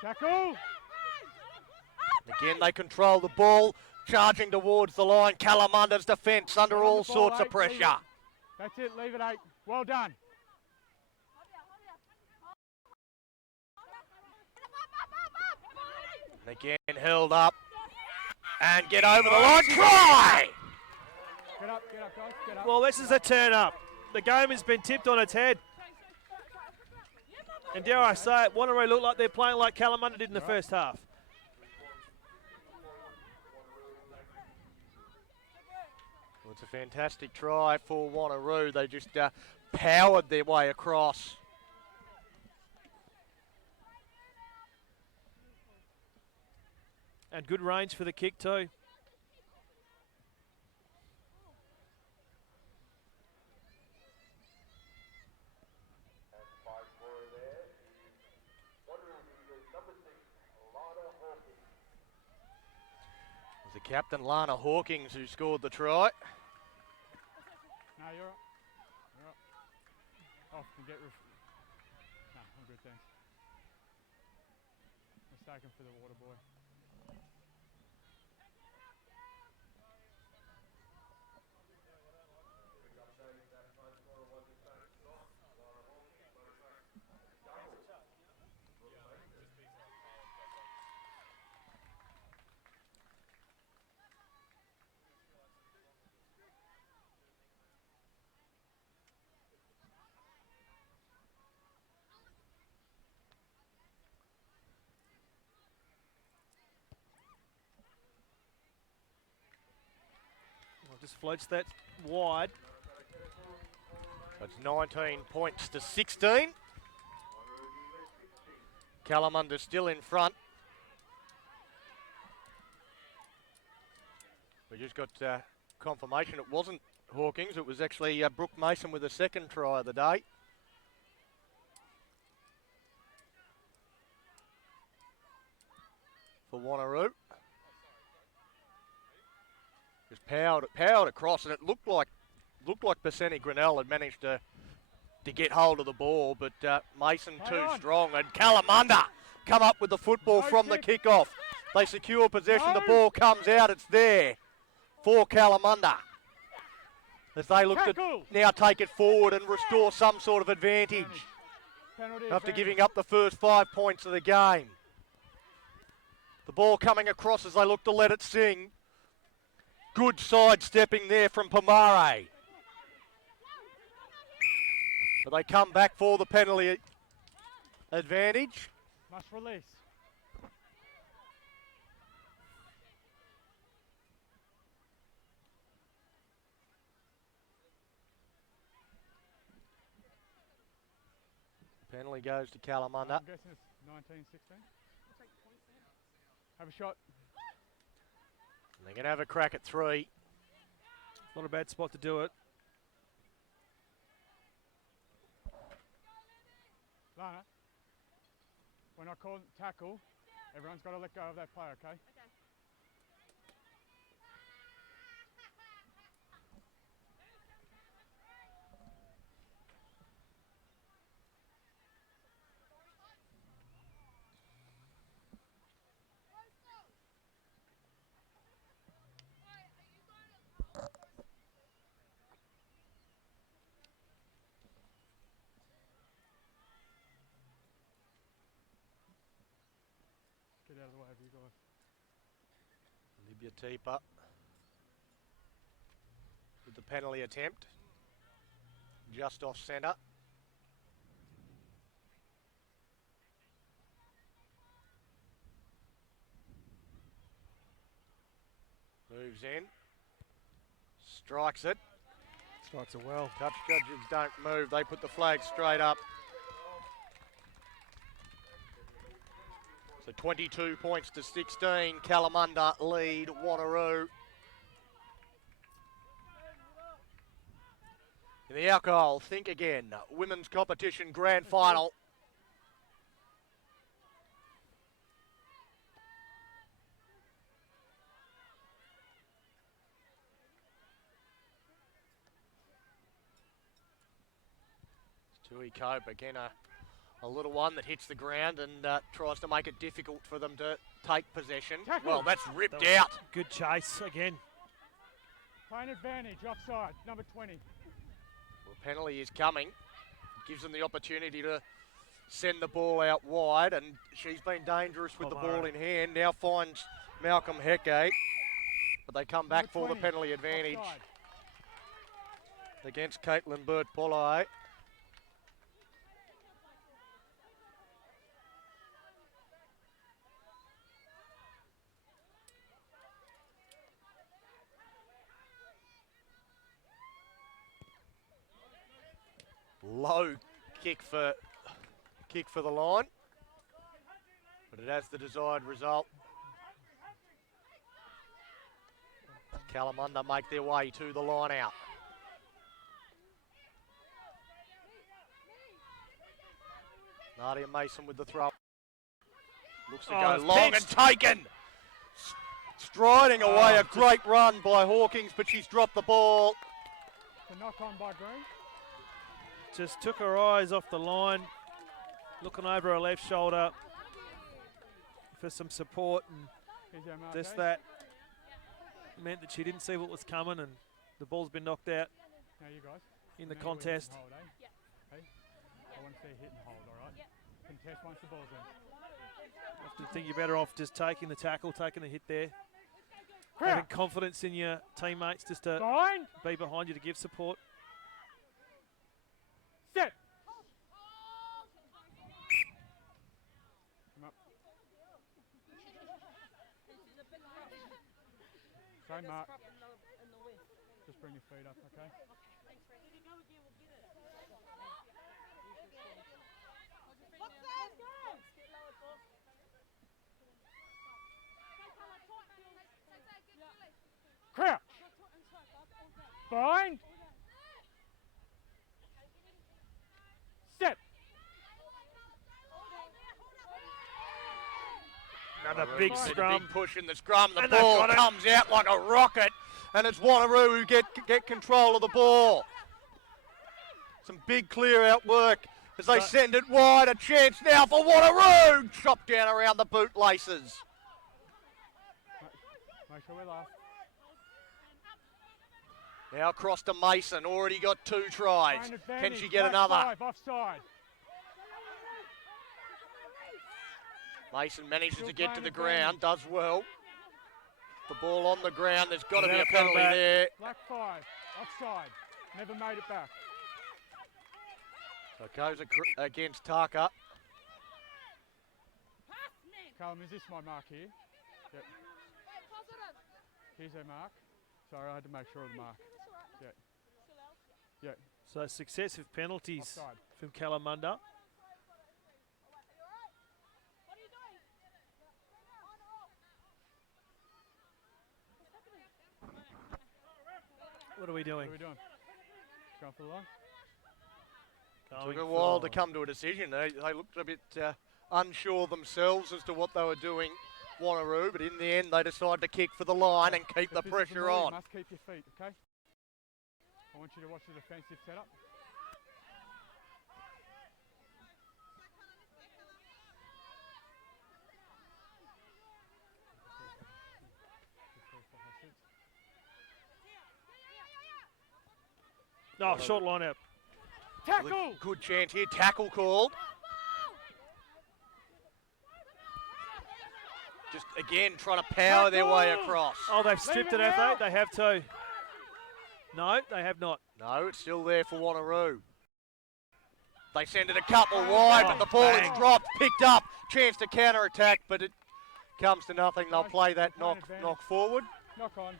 Tackle. Again, they control the ball. Charging towards the line. Kalamunda's defence under Get on all the ball, sorts of 8, leave it. pressure. That's it, leave it 8. Well done. And again, held up. And get over the line. Try! Get up, guys, get up. Well, this is a turn up. The game has been tipped on its head. And dare I say it, Wanneroo look like they're playing like Kalamunda did in the first half. Well, it's a fantastic try for Wanneroo. They just powered their way across. And good range for the kick too. The captain, Lana Hawkins, who scored the try. No, you're up. You're up. Off and get No, I'm good, thanks. Mistaken for the water boy. Well, just floats that wide. It's 19 points to 16. Kalamunda still in front. We just got confirmation it wasn't Hawkins, it was actually Brooke Mason with the second try of the day. For Wanneroo. Just powered across, and it looked like Bassani Grinnell had managed to get hold of the ball, but Mason too strong, and Kalamunda come up with the football from the kickoff. They secure possession, the ball comes out, it's there for Kalamunda as they look to now take it forward and restore some sort of advantage after giving up the first 5 points of the game. The ball coming across as they look to let it sing. Good sidestepping there from Pomare. But they come back for the penalty advantage. Must release. Penalty goes to Kalamunda. I'm guessing it's 19-16. Have a shot. And they're going to have a crack at 3. Not a bad spot to do it. Lana, when I call tackle, everyone's got to let go of that player, okay? Get out of the way of you guys. Libya Teepa with the penalty attempt. Just off centre. Moves in. Strikes it. Strikes it well. Touch judges don't move. They put the flag straight up. So 22 points to 16. Kalamunda lead Wanneroo. In the alcohol, think again. Women's competition grand final. Tui Cope again, a little one that hits the ground and tries to make it difficult for them to take possession. Tackle. Well, that's ripped out. Good chase again. Playing advantage, offside, number 20. Well, penalty is coming. Gives them the opportunity to send the ball out wide, and she's been dangerous with the ball in hand. Now finds Malcolm Hecate, but they come back for the penalty advantage Offside. against Caitlin Burt-Pollard. Low kick for the line, but it has the desired result. Kalamunda make their way to the line out. Nadia Mason with the throw. Looks to go long and taken. Striding away, a great run by Hawkins, but she's dropped the ball. The knock on by Green. Just took her eyes off the line, looking over her left shoulder for some support, and Here's our mark, just eh? that meant that she didn't see what was coming, and the ball's been knocked out Now you guys. in the Remember we hit contest. and hold, eh? Hey? I want to see a hit and hold, all right? Contest once the ball's in. I think you're better off just taking the tackle, taking the hit there. Clear. Having confidence in your teammates just to Bind. be behind you to give support. Set. Come up. Same mark. Just bring your feet up, okay? Crouch. Bind. Set. Another big There's a scrum. big push in the scrum. The And they've ball got it. comes out like a rocket, and it's Wanneroo who get control of the ball. Some big clear out work as they send it wide. A chance now for Wanneroo. Chopped down around the bootlaces. Make sure we laugh. Now across to Mason. Already got 2 tries. Line Can advantage, she get black another? 5, offside. Mason manages Still to get to playing the advantage. ground. Does well. The ball on the ground. There's got to be That'll a come penalty back. there. Black 5, offside. Never made it back. So it goes against Taka. Callum, is this my mark here? Yep. Here's her mark. Sorry, I had to make sure of the mark. Yeah. Yeah. So successive penalties Offside. from Kalamunda. What are we What doing? are we doing? Going for the line? Took a while to come to a decision. They looked a bit unsure themselves as to what they were doing, Wanneroo, but in the end they decided to kick for the line and keep the If this is pressure ball, you on. must keep your feet, okay? I want you to watch the defensive setup. Oh, short line out. Tackle! Good chance here. Tackle called. Just again trying to power their way Tackle! across. Oh, they've stripped Leave it, it have now. they? They have to. No, they have not. No, it's still there for Wanneroo. They send it a couple Bang, wide, bang, but the ball bang. is dropped, picked up. Chance to counter attack, but it comes to nothing. They'll Guys, play that we're playing knock advantage. forward. Knock on.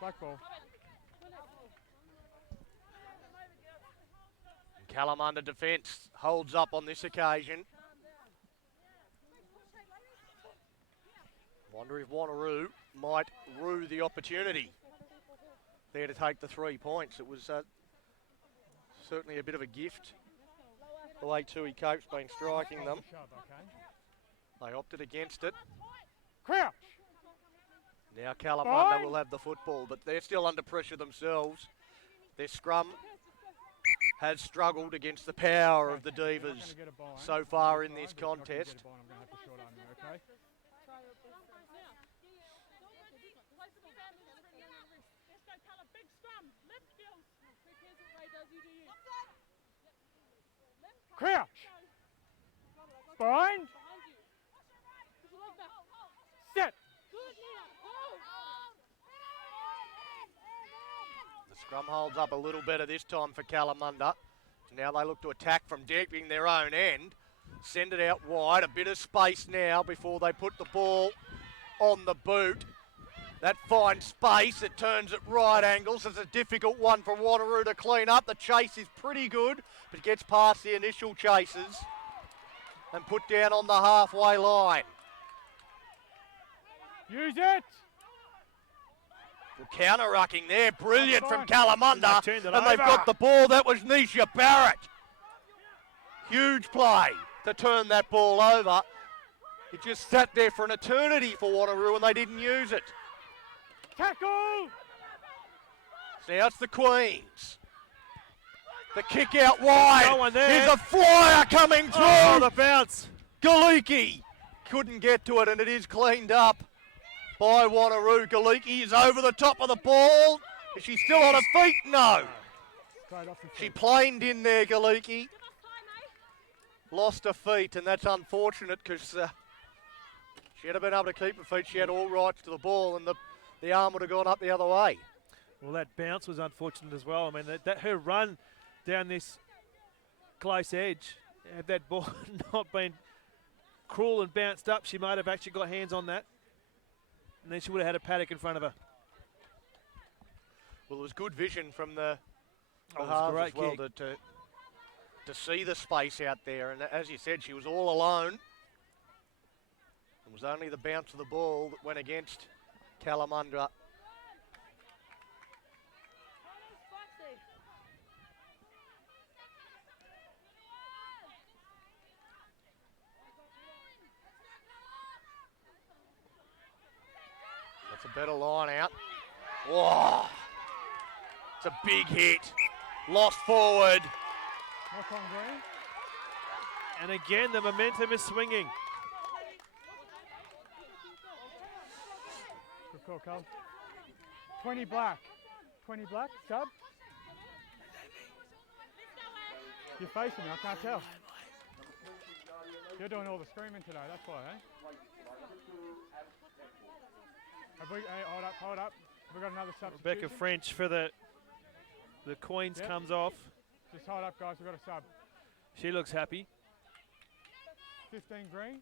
Black ball. Kalamunda defence holds up on this occasion. Wonder if Wanneroo might rue the opportunity there to take the 3 points. It was certainly a bit of a gift. The way Tui Cope's been striking them. Shove, okay? They opted against it. Crouch! Now Kalamunda Fine. will have the football, but they're still under pressure themselves. Their scrum has struggled against the power of the You're not gonna Divas get a bind. so far I'm in gonna this try, but if you're not gonna contest. get a bind, I'm gonna have to short arm you, okay? Crouch! Bind! Set! The scrum holds up a little better this time for Kalamunda. Now they look to attack from deep in their own end. Send it out wide. A bit of space now before they put the ball on the boot. That finds space. It turns at right angles. It's a difficult one for Wanneroo to clean up. The chase is pretty good, but gets past the initial chases and put down on the halfway line. Use it! Well, counter-rucking there. Brilliant from Fine. Kalamunda. They turned it And they've over. got the ball. That was Nisha Barrett. Huge play to turn that ball over. It just sat there for an eternity for Wanneroo and they didn't use it. Tackle! So now it's the Queens. The kick out wide. No one there. Here's a flyer coming through. Oh, the bounce. Galiki couldn't get to it, and it is cleaned up by Wanneroo. Galiki is over the top of the ball. Is she still on her feet? No. Straight off the She feet. planed in there, Galiki. Lost her feet, and that's unfortunate because she had been able to keep her feet. She had all rights to the ball, and the arm would have gone up the other way. Well, that bounce was unfortunate as well. I mean, that her run down this close edge, had that ball not been cruel and bounced up, she might have actually got hands on that. And then she would have had a paddock in front of her. Well, it was good vision from the Oh, it was a halves great as well kick. to see the space out there. And as you said, she was all alone. It was only the bounce of the ball that went against Kalamunda. That's a better line out. Whoa! It's a big hit. Lost forward. Knock on green. And again, the momentum is swinging. Good call, Carl. 20 black. 20 black, sub. You're facing me, I can't tell. You're doing all the screaming today, that's why, eh? Hey, hold up. Have we got another substitution? Rebecca French for the Queens Yep. comes off. Just hold up, guys, we've got a sub. She looks happy. 15 green.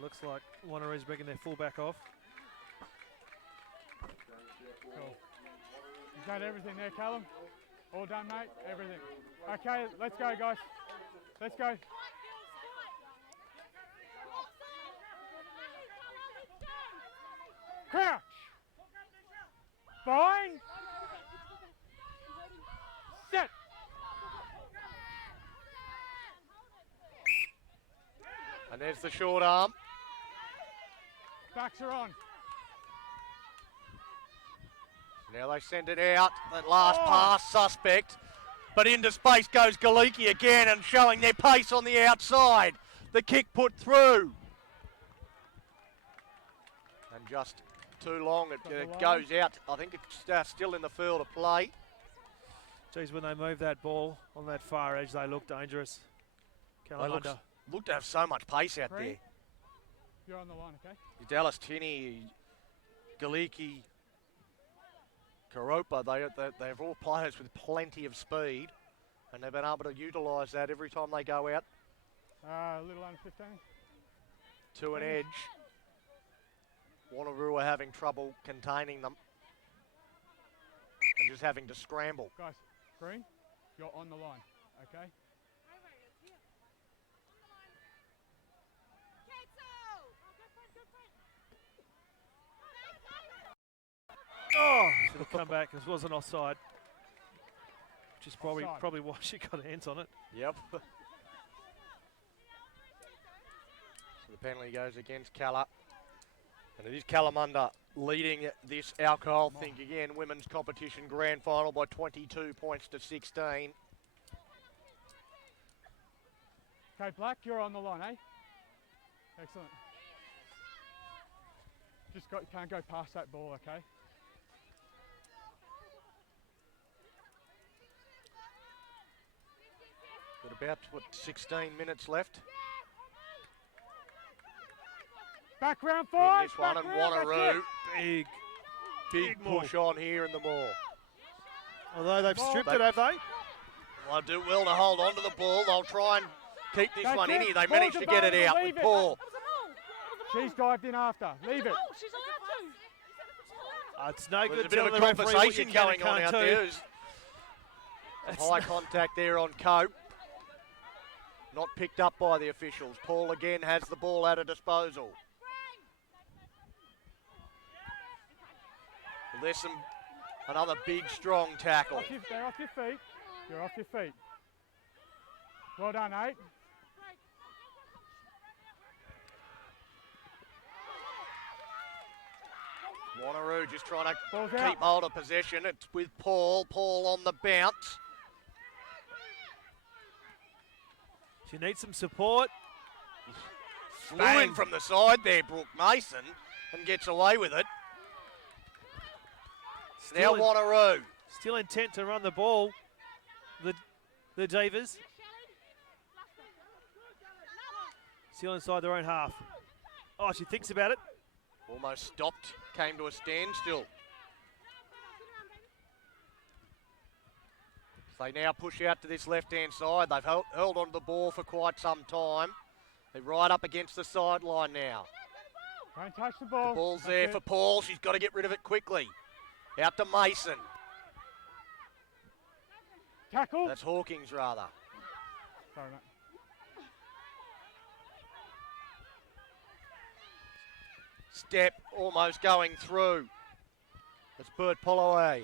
Looks like Wanneroo's bringing their fullback off. Cool. Is that everything there, Callum? All done, mate? Everything. Okay, let's go, guys. Let's go. Crouch. Bind. Set. And there's the short arm. Backs are on. Now they send it out. That last pass, suspect. But into space goes Galiki again and showing their pace on the outside. The kick put through. And just too long, it goes out. I think it's still in the field of play. Geez, when they move that ball on that far edge, they look dangerous. They Kalamunda. look to have so much pace out there. You're on the line, okay? Dallas Tinney, Galiki, Karopa, they're all players with plenty of speed, and they've been able to utilise that every time they go out A little under 15. to an edge. Wanneroo are having trouble containing them and just having to scramble. Guys, green, you're on the line, okay? Oh, should have come back. This wasn't offside. Which is Offside. probably why she got hands on it. Yep. So the penalty goes against Calla. And it is Kalamunda leading this alcohol think again, women's competition grand final by 22 points to 16. Okay, Black, you're on the line, eh? Excellent. Can't go past that ball, okay? Got about, 16 minutes left Back round in five. this one, back and round, that's Wanneroo, it. big push on here in the maul. Although they've Ball. stripped it, have they? Well, do well to hold on to the ball. They'll try and keep this That's one in it. here. They Ball's managed to get it available. out Leave with it. Paul. She's dived in after. Leave it. She's allowed to. It's no There's good a bit of telling a the referee what you conversation can and going on can't out do. there. There's That's high contact there on Cope. Not picked up by the officials. Paul again has the ball at a disposal. Well, there's another big, strong tackle. They're off your feet. You're off your feet. Well done, 8. Wanneroo just trying to Ball's keep out. hold of possession. It's with Paul. Paul on the bounce. She needs some support. Flew in from the side there, Brooke Mason, and gets away with it. Now Wanneroo. Still intent to run the ball. The Divas. Still inside their own half. Oh, she thinks about it. Almost stopped, came to a standstill. So they now push out to this left-hand side. They've held onto the ball for quite some time. They're right up against the sideline now. Don't touch the ball. The ball's there for Paul. She's got to get rid of it quickly. Out to Mason. Tackle. That's Hawkins, rather. Sorry, mate. Step almost going through. That's Bert Polloway.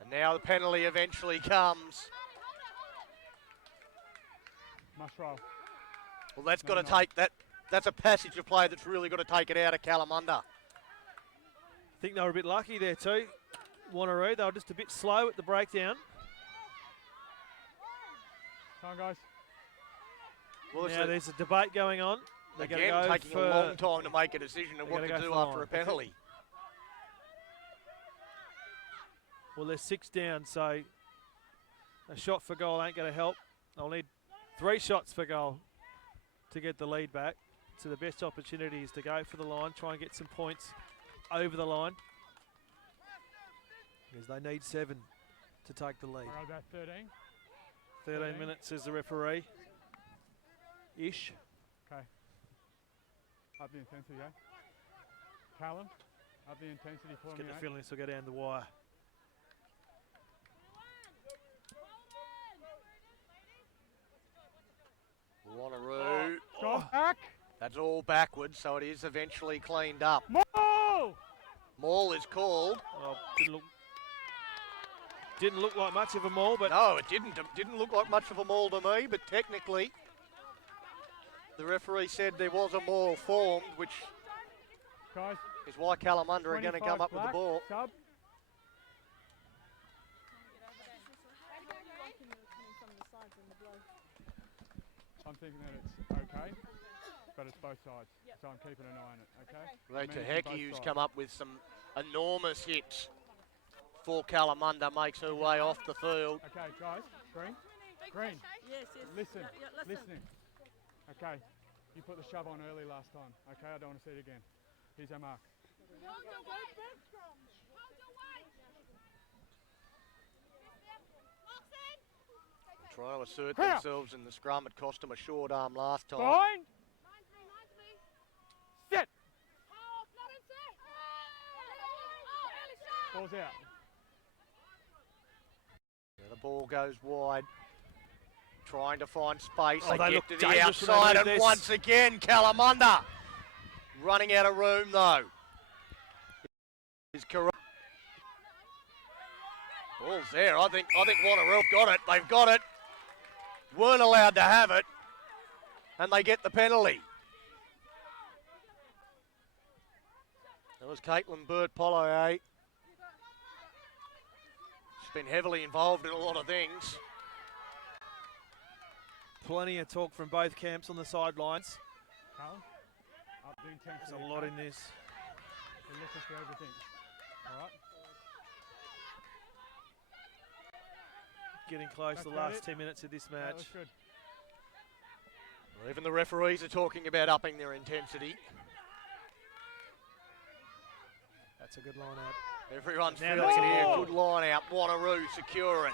And now the penalty eventually comes. Must roll. Well, that's got to take that. That's a passage of play that's really got to take it out of Kalamunda. I think they were a bit lucky there too. Wanneroo, they were just a bit slow at the breakdown. Come on, guys. Well, Now there's a debate going on. They're again, go taking a long time to make a decision of what to do after a penalty. Well, they're 6 down, so a shot for goal ain't going to help. They'll need 3 shots for goal to get the lead back. So the best opportunity is to go for the line, try and get some points over the line. Because they need 7 to take the lead. I'll go about 13. 13 minutes, says the referee. Ish. Okay. Up the intensity, yeah? Callum, up the intensity for me, Get the mate. feeling this will go down the wire. Wanneroo. Go back. That's all backwards, so it is eventually cleaned up. Maul! Maul is called. Well, didn't look like much of a maul, but No, it didn't. It didn't look like much of a maul to me, but technically, the referee said there was a maul formed, which Guys, is why Kalamunda are going to come up with the black, ball. Sub. I'm thinking that it's okay, but it's both sides, so I'm keeping an eye on it, okay? Ray Managing Taheki, both who's sides. come up with some enormous hits for Kalamunda, makes her way off the field. Okay, guys, green. Green, Yes, yes. listen, Yeah, listen. listening. Okay, you put the shove on early last time, okay? I don't want to see it again. Here's our mark. Trying to assert Here. themselves in the scrum. It cost them a short arm last time. Fine. Sit. Ball's out. Yeah, the ball goes wide. Trying to find space. Oh, they they get look to the dangerous when they outside, do and this. once again, Kalamunda running out of room though. Is correct. Ball's there. I think Wanneroo got it. They've got it. Weren't allowed to have it, and they get the penalty. That was Caitlin Burt-Polloway. She's been heavily involved in a lot of things. plenty of talk from both camps on the sidelines. Callum, up the intensity. There's a lot in this. We're looking for everything. All right. Getting close to the That's about last it. 10 minutes of this That match. was good. Well, even the referees are talking about upping their intensity. That's a good line out. Everyone's Now feeling that's it a here. maul. Good line out. Wanneroo secure it.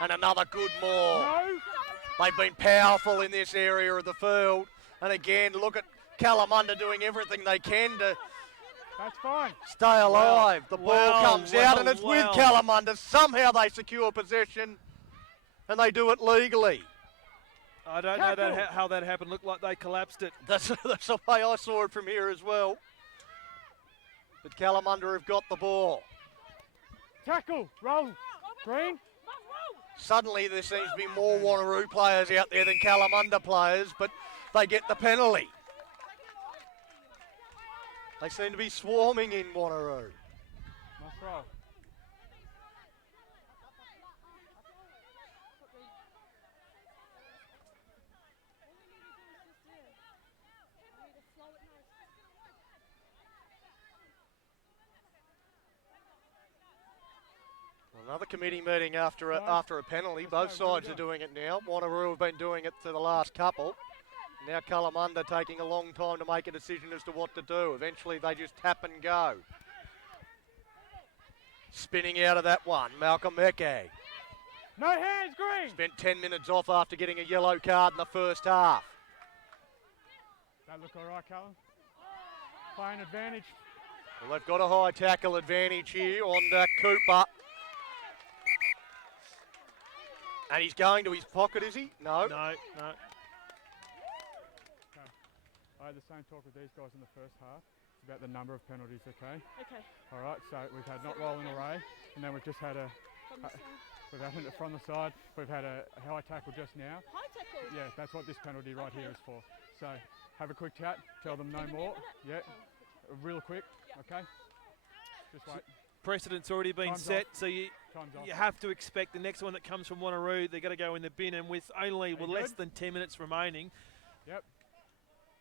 And another good maul. No. They've been powerful in this area of the field. And again, look at Kalamunda doing everything they can to That's fine. stay alive. The ball Wow, comes out and it's with wow. Kalamunda. Somehow they secure possession and they do it legally. I don't know Tackle. how that happened. Looked like they collapsed it. That's the way I saw it from here as well. But Kalamunda have got the ball. Tackle, roll, green. Suddenly there seems to be more Wanneroo players out there than Kalamunda players, but they get the penalty. They seem to be swarming in Wanneroo. Nice roll. Another committee meeting after a penalty. Both sides are doing it now. Wanneroo have been doing it for the last couple. Now Kalamunda taking a long time to make a decision as to what to do. Eventually they just tap and go. Spinning out of that one, Malcolm Meke. No hands, green. Spent 10 minutes off after getting a yellow card in the first half. That look all right, Callum? Playing advantage. Well, they've got a high tackle advantage here on Cooper. And he's going to his pocket, is he? No. No. Okay. I had the same talk with these guys in the first half. It's about the number of penalties, okay? Okay. All right, so we've had not rolling away, and then we've just had we've had it from the side. We've had a high tackle just now. High tackle? Yeah, that's what this penalty right here is for. So have a quick chat, tell them no more. Yeah, real quick, okay? Just wait. Precedent's already been Time's set, off. so you Time's off. have to expect the next one that comes from Wanneroo, they're going to go in the bin, and with only Are you less good? than 10 minutes remaining, Yep.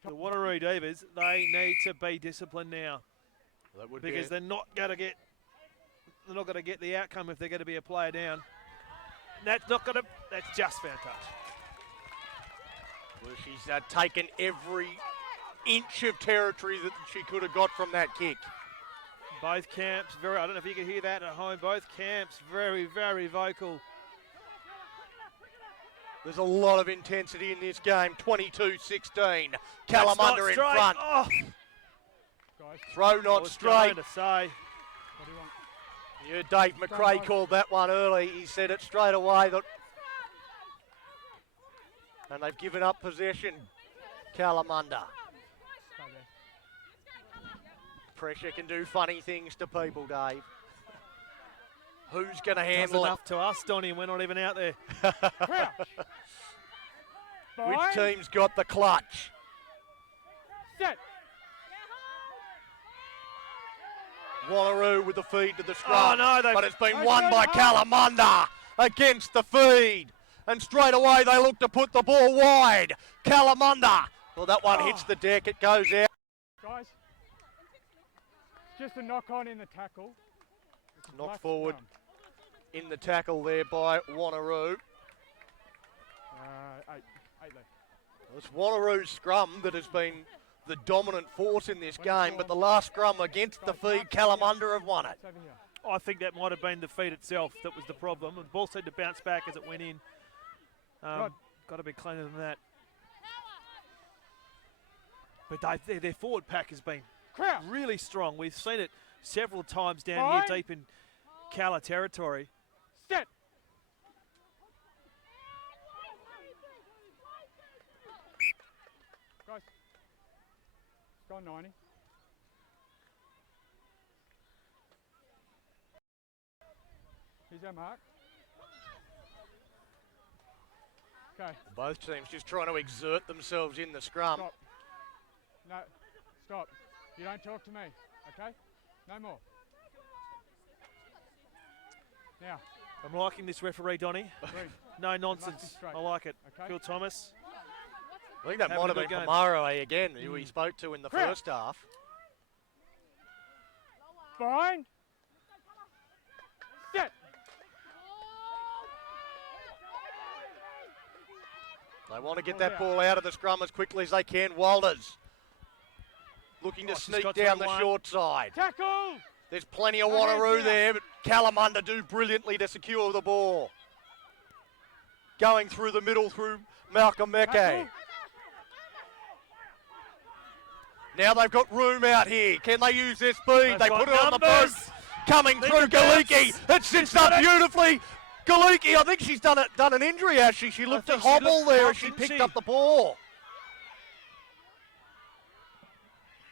the Wanneroo Divas, they need to be disciplined now That would because they're not going to get the outcome if they're going to be a player down. That's just fantastic. Well, she's taken every inch of territory that she could have got from that kick. Both camps, I don't know if you can hear that at home, both camps very, very vocal. There's a lot of intensity in this game. 22-16. That's not Kalamunda in straight. front. Oh, Guys, Throw I not was straight. trying to say. what do you want? Yeah, Dave McRae called that one early. He said it straight away. And they've given up possession, Kalamunda. Stay there. Pressure can do funny things to people, Dave. Who's going to Does handle it? enough to us, Donny, and we're not even out there. Crouch. Which Fine. team's got the clutch? Set. Wanneroo with the feed to the Oh, scrum. no, but it's been No, won no, by no. Kalamunda against the feed. And straight away they look to put the ball wide. Kalamunda. Well, that one hits the deck. It goes out. Guys, just a knock on in the tackle. It's a Knocked black forward scrum. in the tackle there by Wanneroo. Eight left. It's Wanneroo's scrum that has been the dominant force in this game, but the last scrum against the feed, Kalamunda have won it. It's over here. I think that might have been the feed itself that was the problem. The ball seemed to bounce back as it went in. Right. Got to be cleaner than that. But their forward pack has been Crouch. really strong. We've seen it several times down Fine. here deep in Kala territory. Set. Guys, it's gone 90. Here's our mark. Okay, Both teams just trying to exert themselves in the scrum. stop. No, stop. You don't talk to me, okay? No more. Now, I'm liking this referee, Donny. green. No Must be nonsense. straight. I like it. Okay. Phil Thomas. I think that Having might a have been good game. Kamara again, who he spoke to in the Crouch. first half. Fine. Set. They want to get that ball out of the scrum as quickly as they can. Walters looking to she's sneak got down the 21. short side. Tackle. There's plenty of No hands Wanneroo now. there, but Kalamunda do brilliantly to secure the ball. Going through the middle through Malcolm Meke. Tackle. Now they've got room out here. Can they use their speed? They've They got put it on the boat. numbers. Coming They through can bounce. Galiki. It sits up beautifully. Galiki, I think she's done an injury, has she? She looked to think she hobble looked there up, as she didn't picked she? up the ball.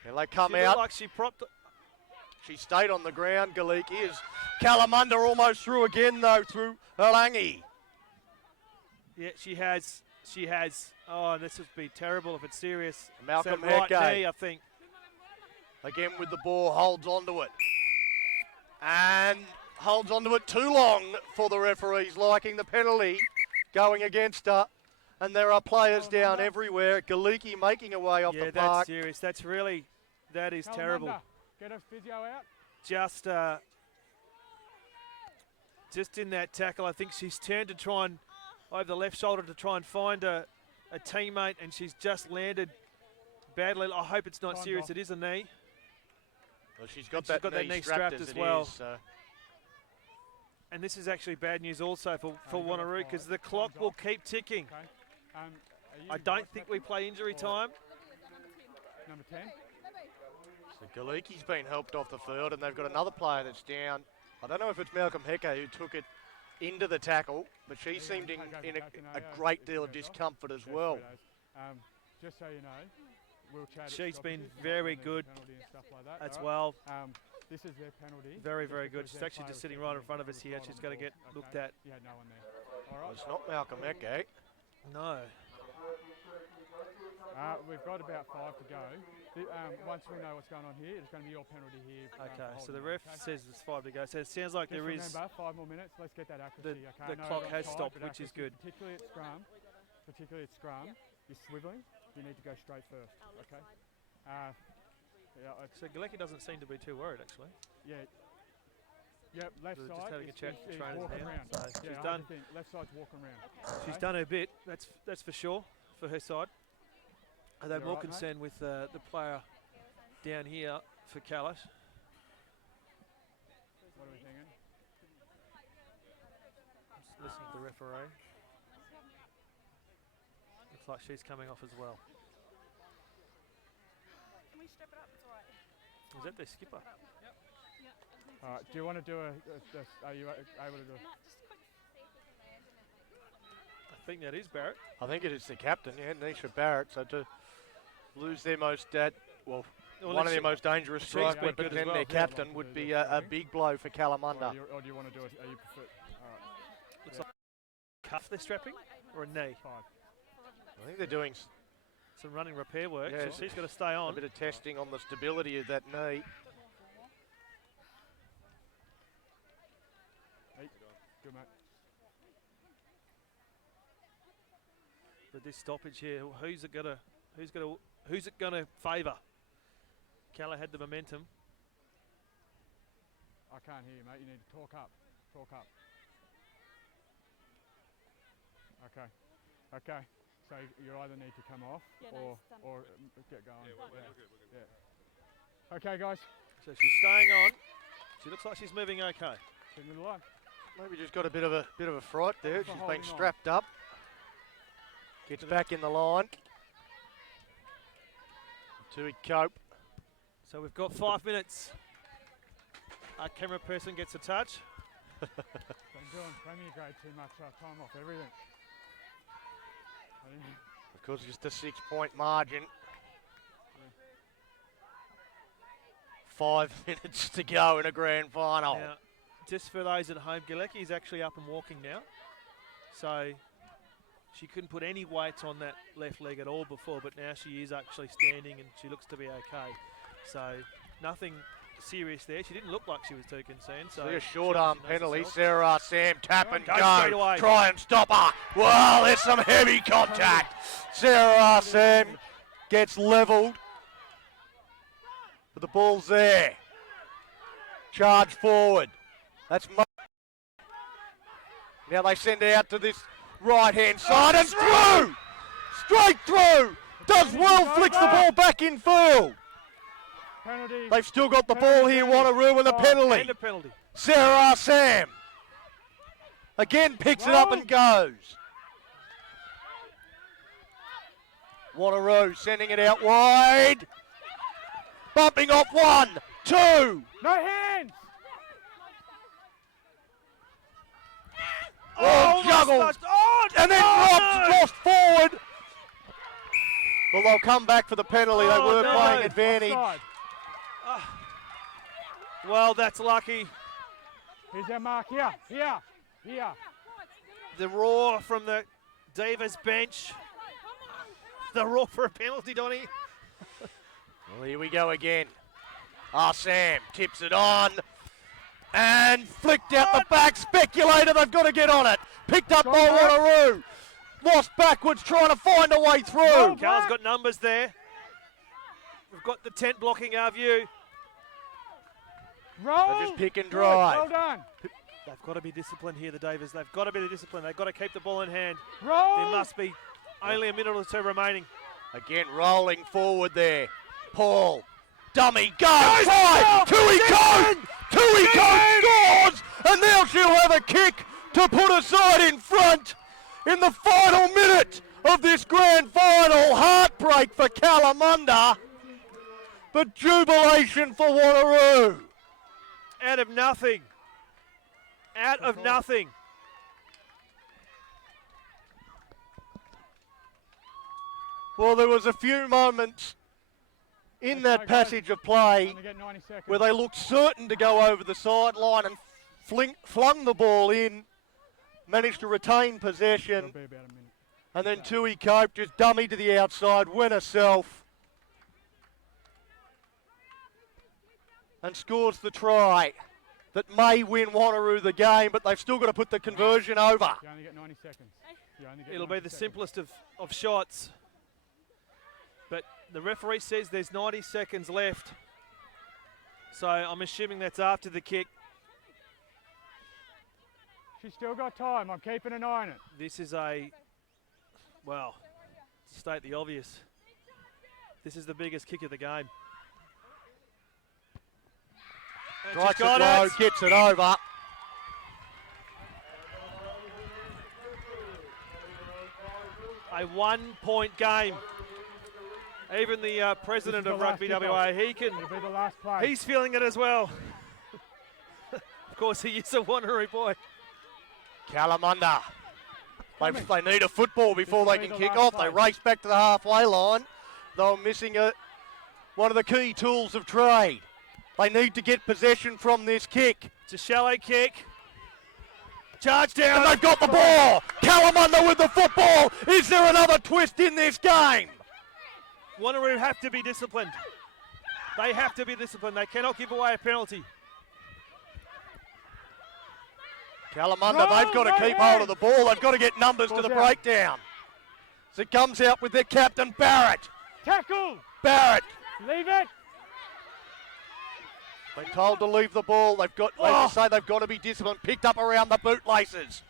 And they come She looked out. like she propped it. She stayed on the ground, Galiki, as Kalamunda almost through again, though, through Erlangi. Yeah, she has. She has. Oh, this would be terrible if it's serious. Malcolm It's that right Hecke. knee, I think. Again with the ball, holds onto it. And holds onto it too long for the referees, liking the penalty going against her. And there are players down everywhere. Galiki making her way off Yeah, the that's park. serious. That's really, that is terrible. Get a physio out. Just in that tackle, I think she's turned to try and, over the left shoulder to try and find a teammate, and she's just landed badly. I hope it's not serious. It is a knee. Well, she's got And that knee strapped as well. And this is actually bad news also for Wanneroo, because the clock will keep ticking. Okay. I don't think we play injury time. Number 10. So Galiki's been helped off the field, and they've got another player that's down. I don't know if it's Malcolm Hecke who took it into the tackle, but she seemed in a great deal of discomfort as well. Just so you know, we'll chat. She's been very good as well. This is their penalty. Very, very good. She's actually just sitting right in front of us here. She's got to get looked at. You had no one there. All right. Well, it's not Malcolm Hecke. No. We've got about 5 to go. Once we know what's going on here, it's going to be your penalty here. Okay, so the ref says it's 5 to go. So it sounds like Just there is. remember, 5 more minutes. Let's get that accuracy. The clock has stopped, which is good. Particularly at scrum, you're swiveling. You need to go straight first. Okay. So Galecki doesn't seem to be too worried, actually. Yeah. Yep, left Just side having a chat with is trainers walking now. around. So Yeah, she's I done. think left side's walking around. She's done her bit. That's for sure for her side. Are they You more all right, mate? concerned with the player down here for Callis? What are we thinking? Just listening to the referee. Looks like she's coming off as well. Can we step it up? It's all right. Is that their skipper? All right. Do you want to do are you able to do? I think that is Barrett. I think it is the captain, yeah, Nisha Barrett. So to lose their most, Well, one of their most dangerous she's strike been weapons good as and well. their Yeah. captain would be a big blow for Kalamunda. Or do you want to do it? Are you prefer? All right. Looks like cuff they're strapping or a knee. 5. I think they're doing Some running repair work. Yeah. So she's got to stay a on. bit of testing on the stability of that knee. Hey, good mate. With this stoppage here, who's it gonna favour? Calla had the momentum. I can't hear you, mate. You need to talk up. Talk up. Okay. Okay. So you either need to come off or get going. Yeah. Okay, guys. So she's staying on. She looks like she's moving okay. Into the line. Maybe just got a bit of a fright there. For She's holding been on. strapped up. Gets back in the line. Tui Cope. So we've got 5 minutes. Our camera person gets a touch. Been doing Premier grade too much time off everything. Of course, just a 6-point margin. 5 minutes to go in a grand final. Now, just for those at home, Galecki is actually up and walking now. So she couldn't put any weight on that left leg at all before, but now she is actually standing and she looks to be okay. So nothing serious there. She didn't look like she was too concerned. So See a short she arm obviously knows penalty. herself. Sarah Sam tap and Go straight go. away. Try and stop her. Well, there's some heavy contact. Sarah Sam gets levelled. But the ball's there. Charge forward. That's now they send it out to this right-hand side and through! Straight through! Does well, flicks the ball back in field. Penalty. They've still got the ball here, Wanneroo, and a penalty. And a penalty. Sarah Sam again picks it up and goes. Wanneroo sending it out wide. Bumping off 1, 2. No hands. Oh, juggled. And then lost forward. Well, they'll come back for the penalty. They Oh, were no. playing advantage. Offside. Well, that's lucky. Here's our mark. Here. The roar from the Divas bench. The roar for a penalty, Donny. Well, here we go again. Sam tips it on. And flicked out the back. Speculator, they've got to get on it. Picked up by Wanneroo. Lost backwards, trying to find a way through. Carl's got numbers there. We've got the tent blocking our view. Roll. They just pick and Good, drive. well done. They've got to be disciplined here, the Davers. They've got to be disciplined. They've got to keep the ball in hand. Roll. There must be only a minute or two remaining. Again, rolling forward there. Paul. Dummy. Go. Try. Tui Coates. Tui Coates scores. And now she'll have a kick to put her side in front in the final minute of this grand final. Heartbreak for Kalamunda, but jubilation for Wanneroo. Out of nothing. Out of nothing. Well, there was a few moments in that passage of play Only get 90 seconds. where they looked certain to go over the sideline and flung the ball in, managed to retain possession, It'll be about a minute. and then Tui Cope just dummy to the outside, went herself, and scores the try that may win Wanneroo the game, but they've still got to put the conversion over. You only get 90 seconds. You only get It'll be 90 the seconds. simplest of shots. But the referee says there's 90 seconds left. So I'm assuming that's after the kick. She's still got time. I'm keeping an eye on it. This is to state the obvious, this is the biggest kick of the game. And she's Strikes got it low, it. gets it over. A 1-point game. Even the president This is of the last Rugby kickoff. WA, It'll be the last play. he's feeling it as well. Of course, he is a Wanneroo boy. Kalamunda. They need a football before they will be can the kick last off. They play. race back to the halfway line. They're missing one of the key tools of trade. They need to get possession from this kick. It's a shallow kick. Charge down. And they've got the ball. Kalamunda with the football. Is there another twist in this game? Wanneroo have to be disciplined. They have to be disciplined. They cannot give away a penalty. Kalamunda, they've got to keep hold of the ball. They've got to get numbers to the breakdown. So it comes out with their captain, Barrett. Tackle. Barrett. Leave it. Been told to leave the ball. They've got, like I say, they've got to be disciplined. Picked up around the bootlaces.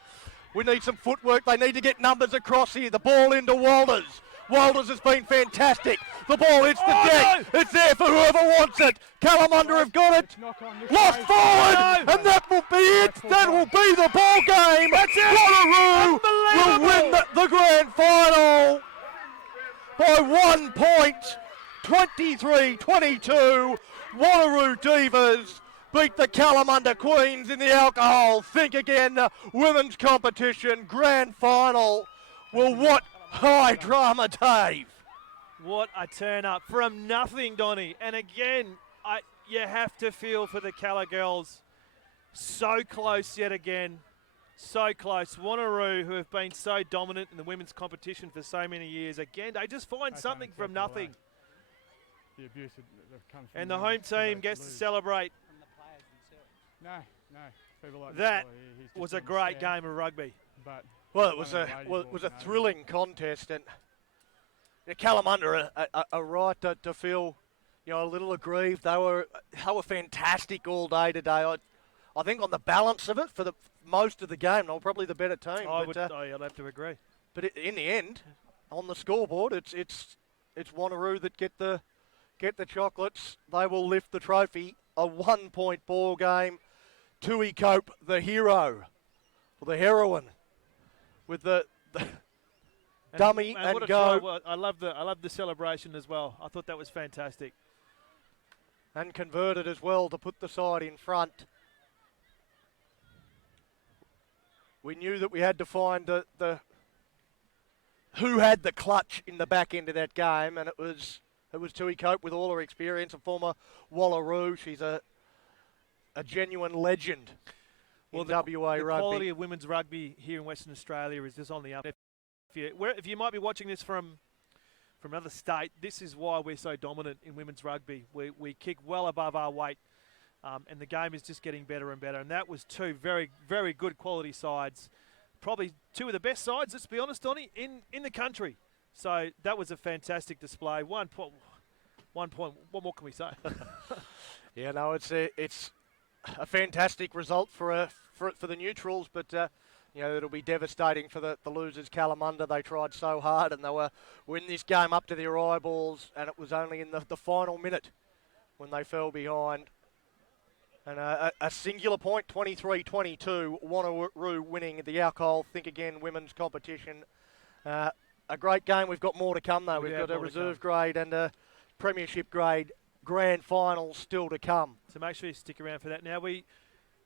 We need some footwork. They need to get numbers across here. The ball into Walters. Walters has been fantastic. The ball hits the deck. No. It's there for whoever wants it. Kalamunda have got it. Knock on this Lost way. forward, and that will be it. That will be the ball game. That's it. Wanneroo will win the grand final by 1 point, 23-22. Wanneroo Divas beat the Kalamunda Queens in the alcohol. Think again, women's competition grand final. Well, what high drama, Dave. What a turn up from nothing, Donny. And again, you have to feel for the Cala girls. So close yet again. So close. Wanneroo, who have been so dominant in the women's competition for so many years. Again, they just find I something can't from accept the nothing. The abuse that comes from And the them home is too late team gets to lose. celebrate. No. People like That Nicola, he's just was a on the great stand, game of rugby. But Well, it was a thrilling contest, and Kalamunda are right to feel, a little aggrieved. They were fantastic all day today. I think on the balance of it for the most of the game, they were probably the better team. I'd have to agree. But in the end, on the scoreboard, it's Wanneroo that get the chocolates. They will lift the trophy. A 1 point ball game. Tui Cope, the hero, or the heroine, with the dummy and what a go. try. I love the celebration as well. I thought that was fantastic. And converted as well to put the side in front. We knew that we had to find the who had the clutch in the back end of that game, and it was Tui Cope with all her experience, a former Wanneroo. She's a a genuine legend in WA the rugby. quality of women's rugby here in Western Australia is just on the up. If you might be watching this from another state, this is why we're so dominant in women's rugby. We kick well above our weight, and the game is just getting better and better. And that was two very, very good quality sides. Probably two of the best sides, let's be honest, Donnie, in the country. So that was a fantastic display. 1 point. What more can we say? Yeah, no, it's a fantastic result for the neutrals, but it'll be devastating for the losers. Kalamunda, they tried so hard and they were winning this game up to their eyeballs, and it was only in the final minute when they fell behind. And a singular point, 23-22, Wanneroo winning the Alcohol Think Again women's competition. A great game. We've got more to come, though. We've got a reserve grade and a premiership grade grand final still to come. So make sure you stick around for that. Now, we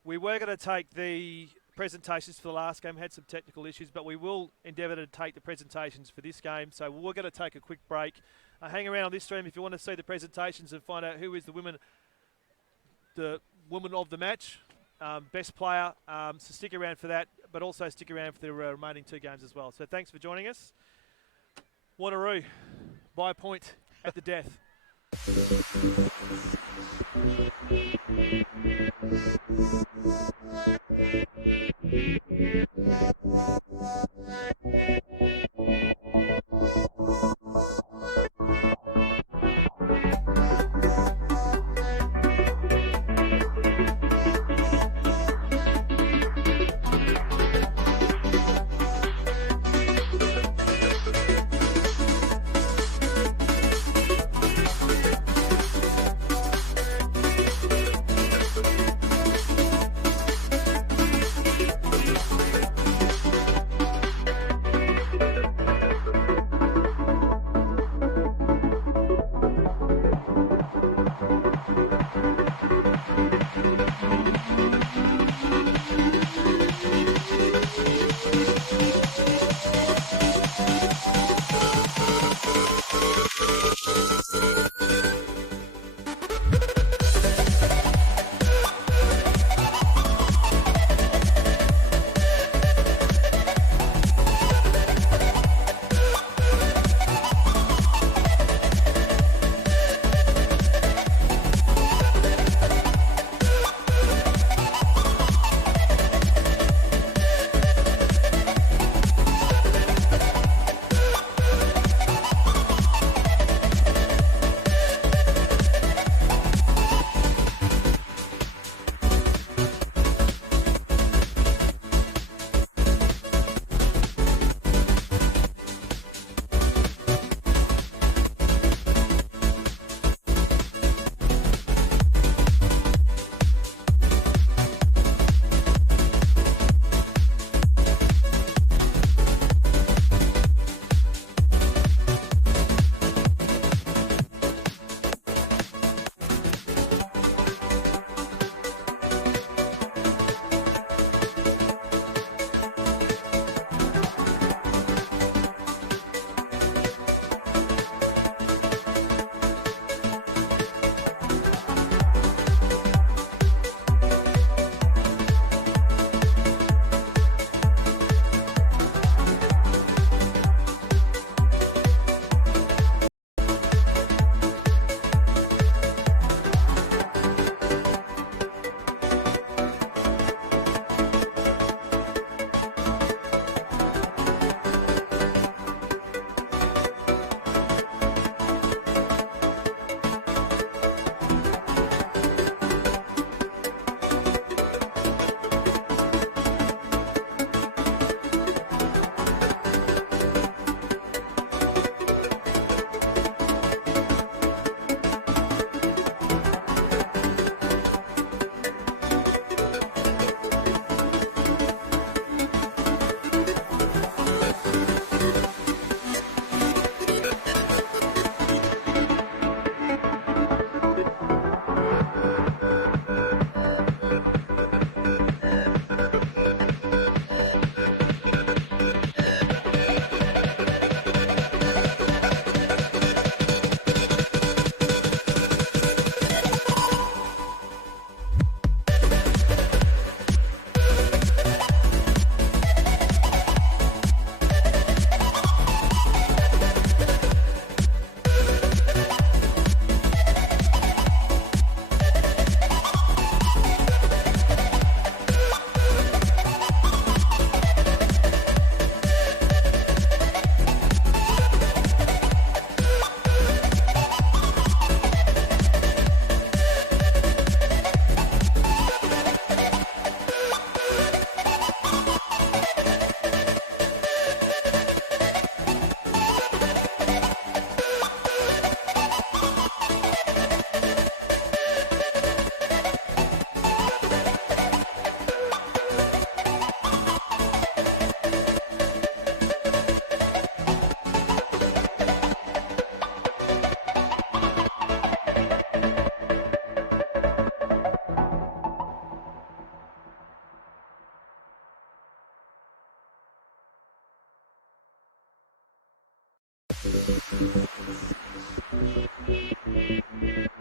were going to take the presentations for the last game, had some technical issues, but we will endeavour to take the presentations for this game. So we're going to take a quick break. Hang around on this stream if you want to see the presentations and find out who is the woman of the match, best player. So stick around for that, but also stick around for the remaining two games as well. So thanks for joining us. Wanneroo, by a point at the death.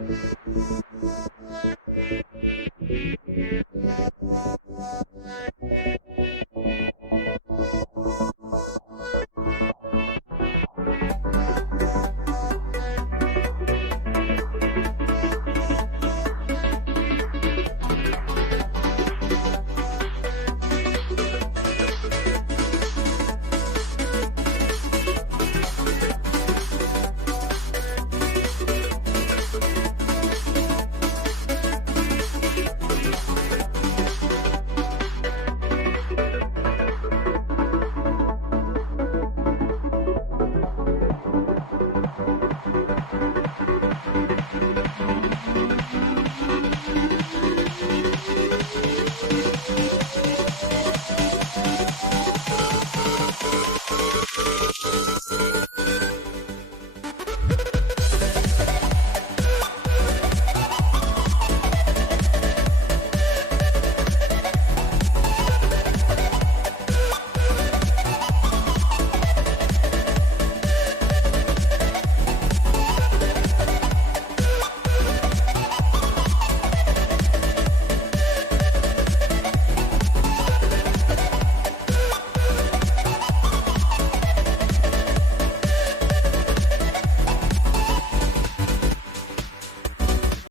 We'll be right back.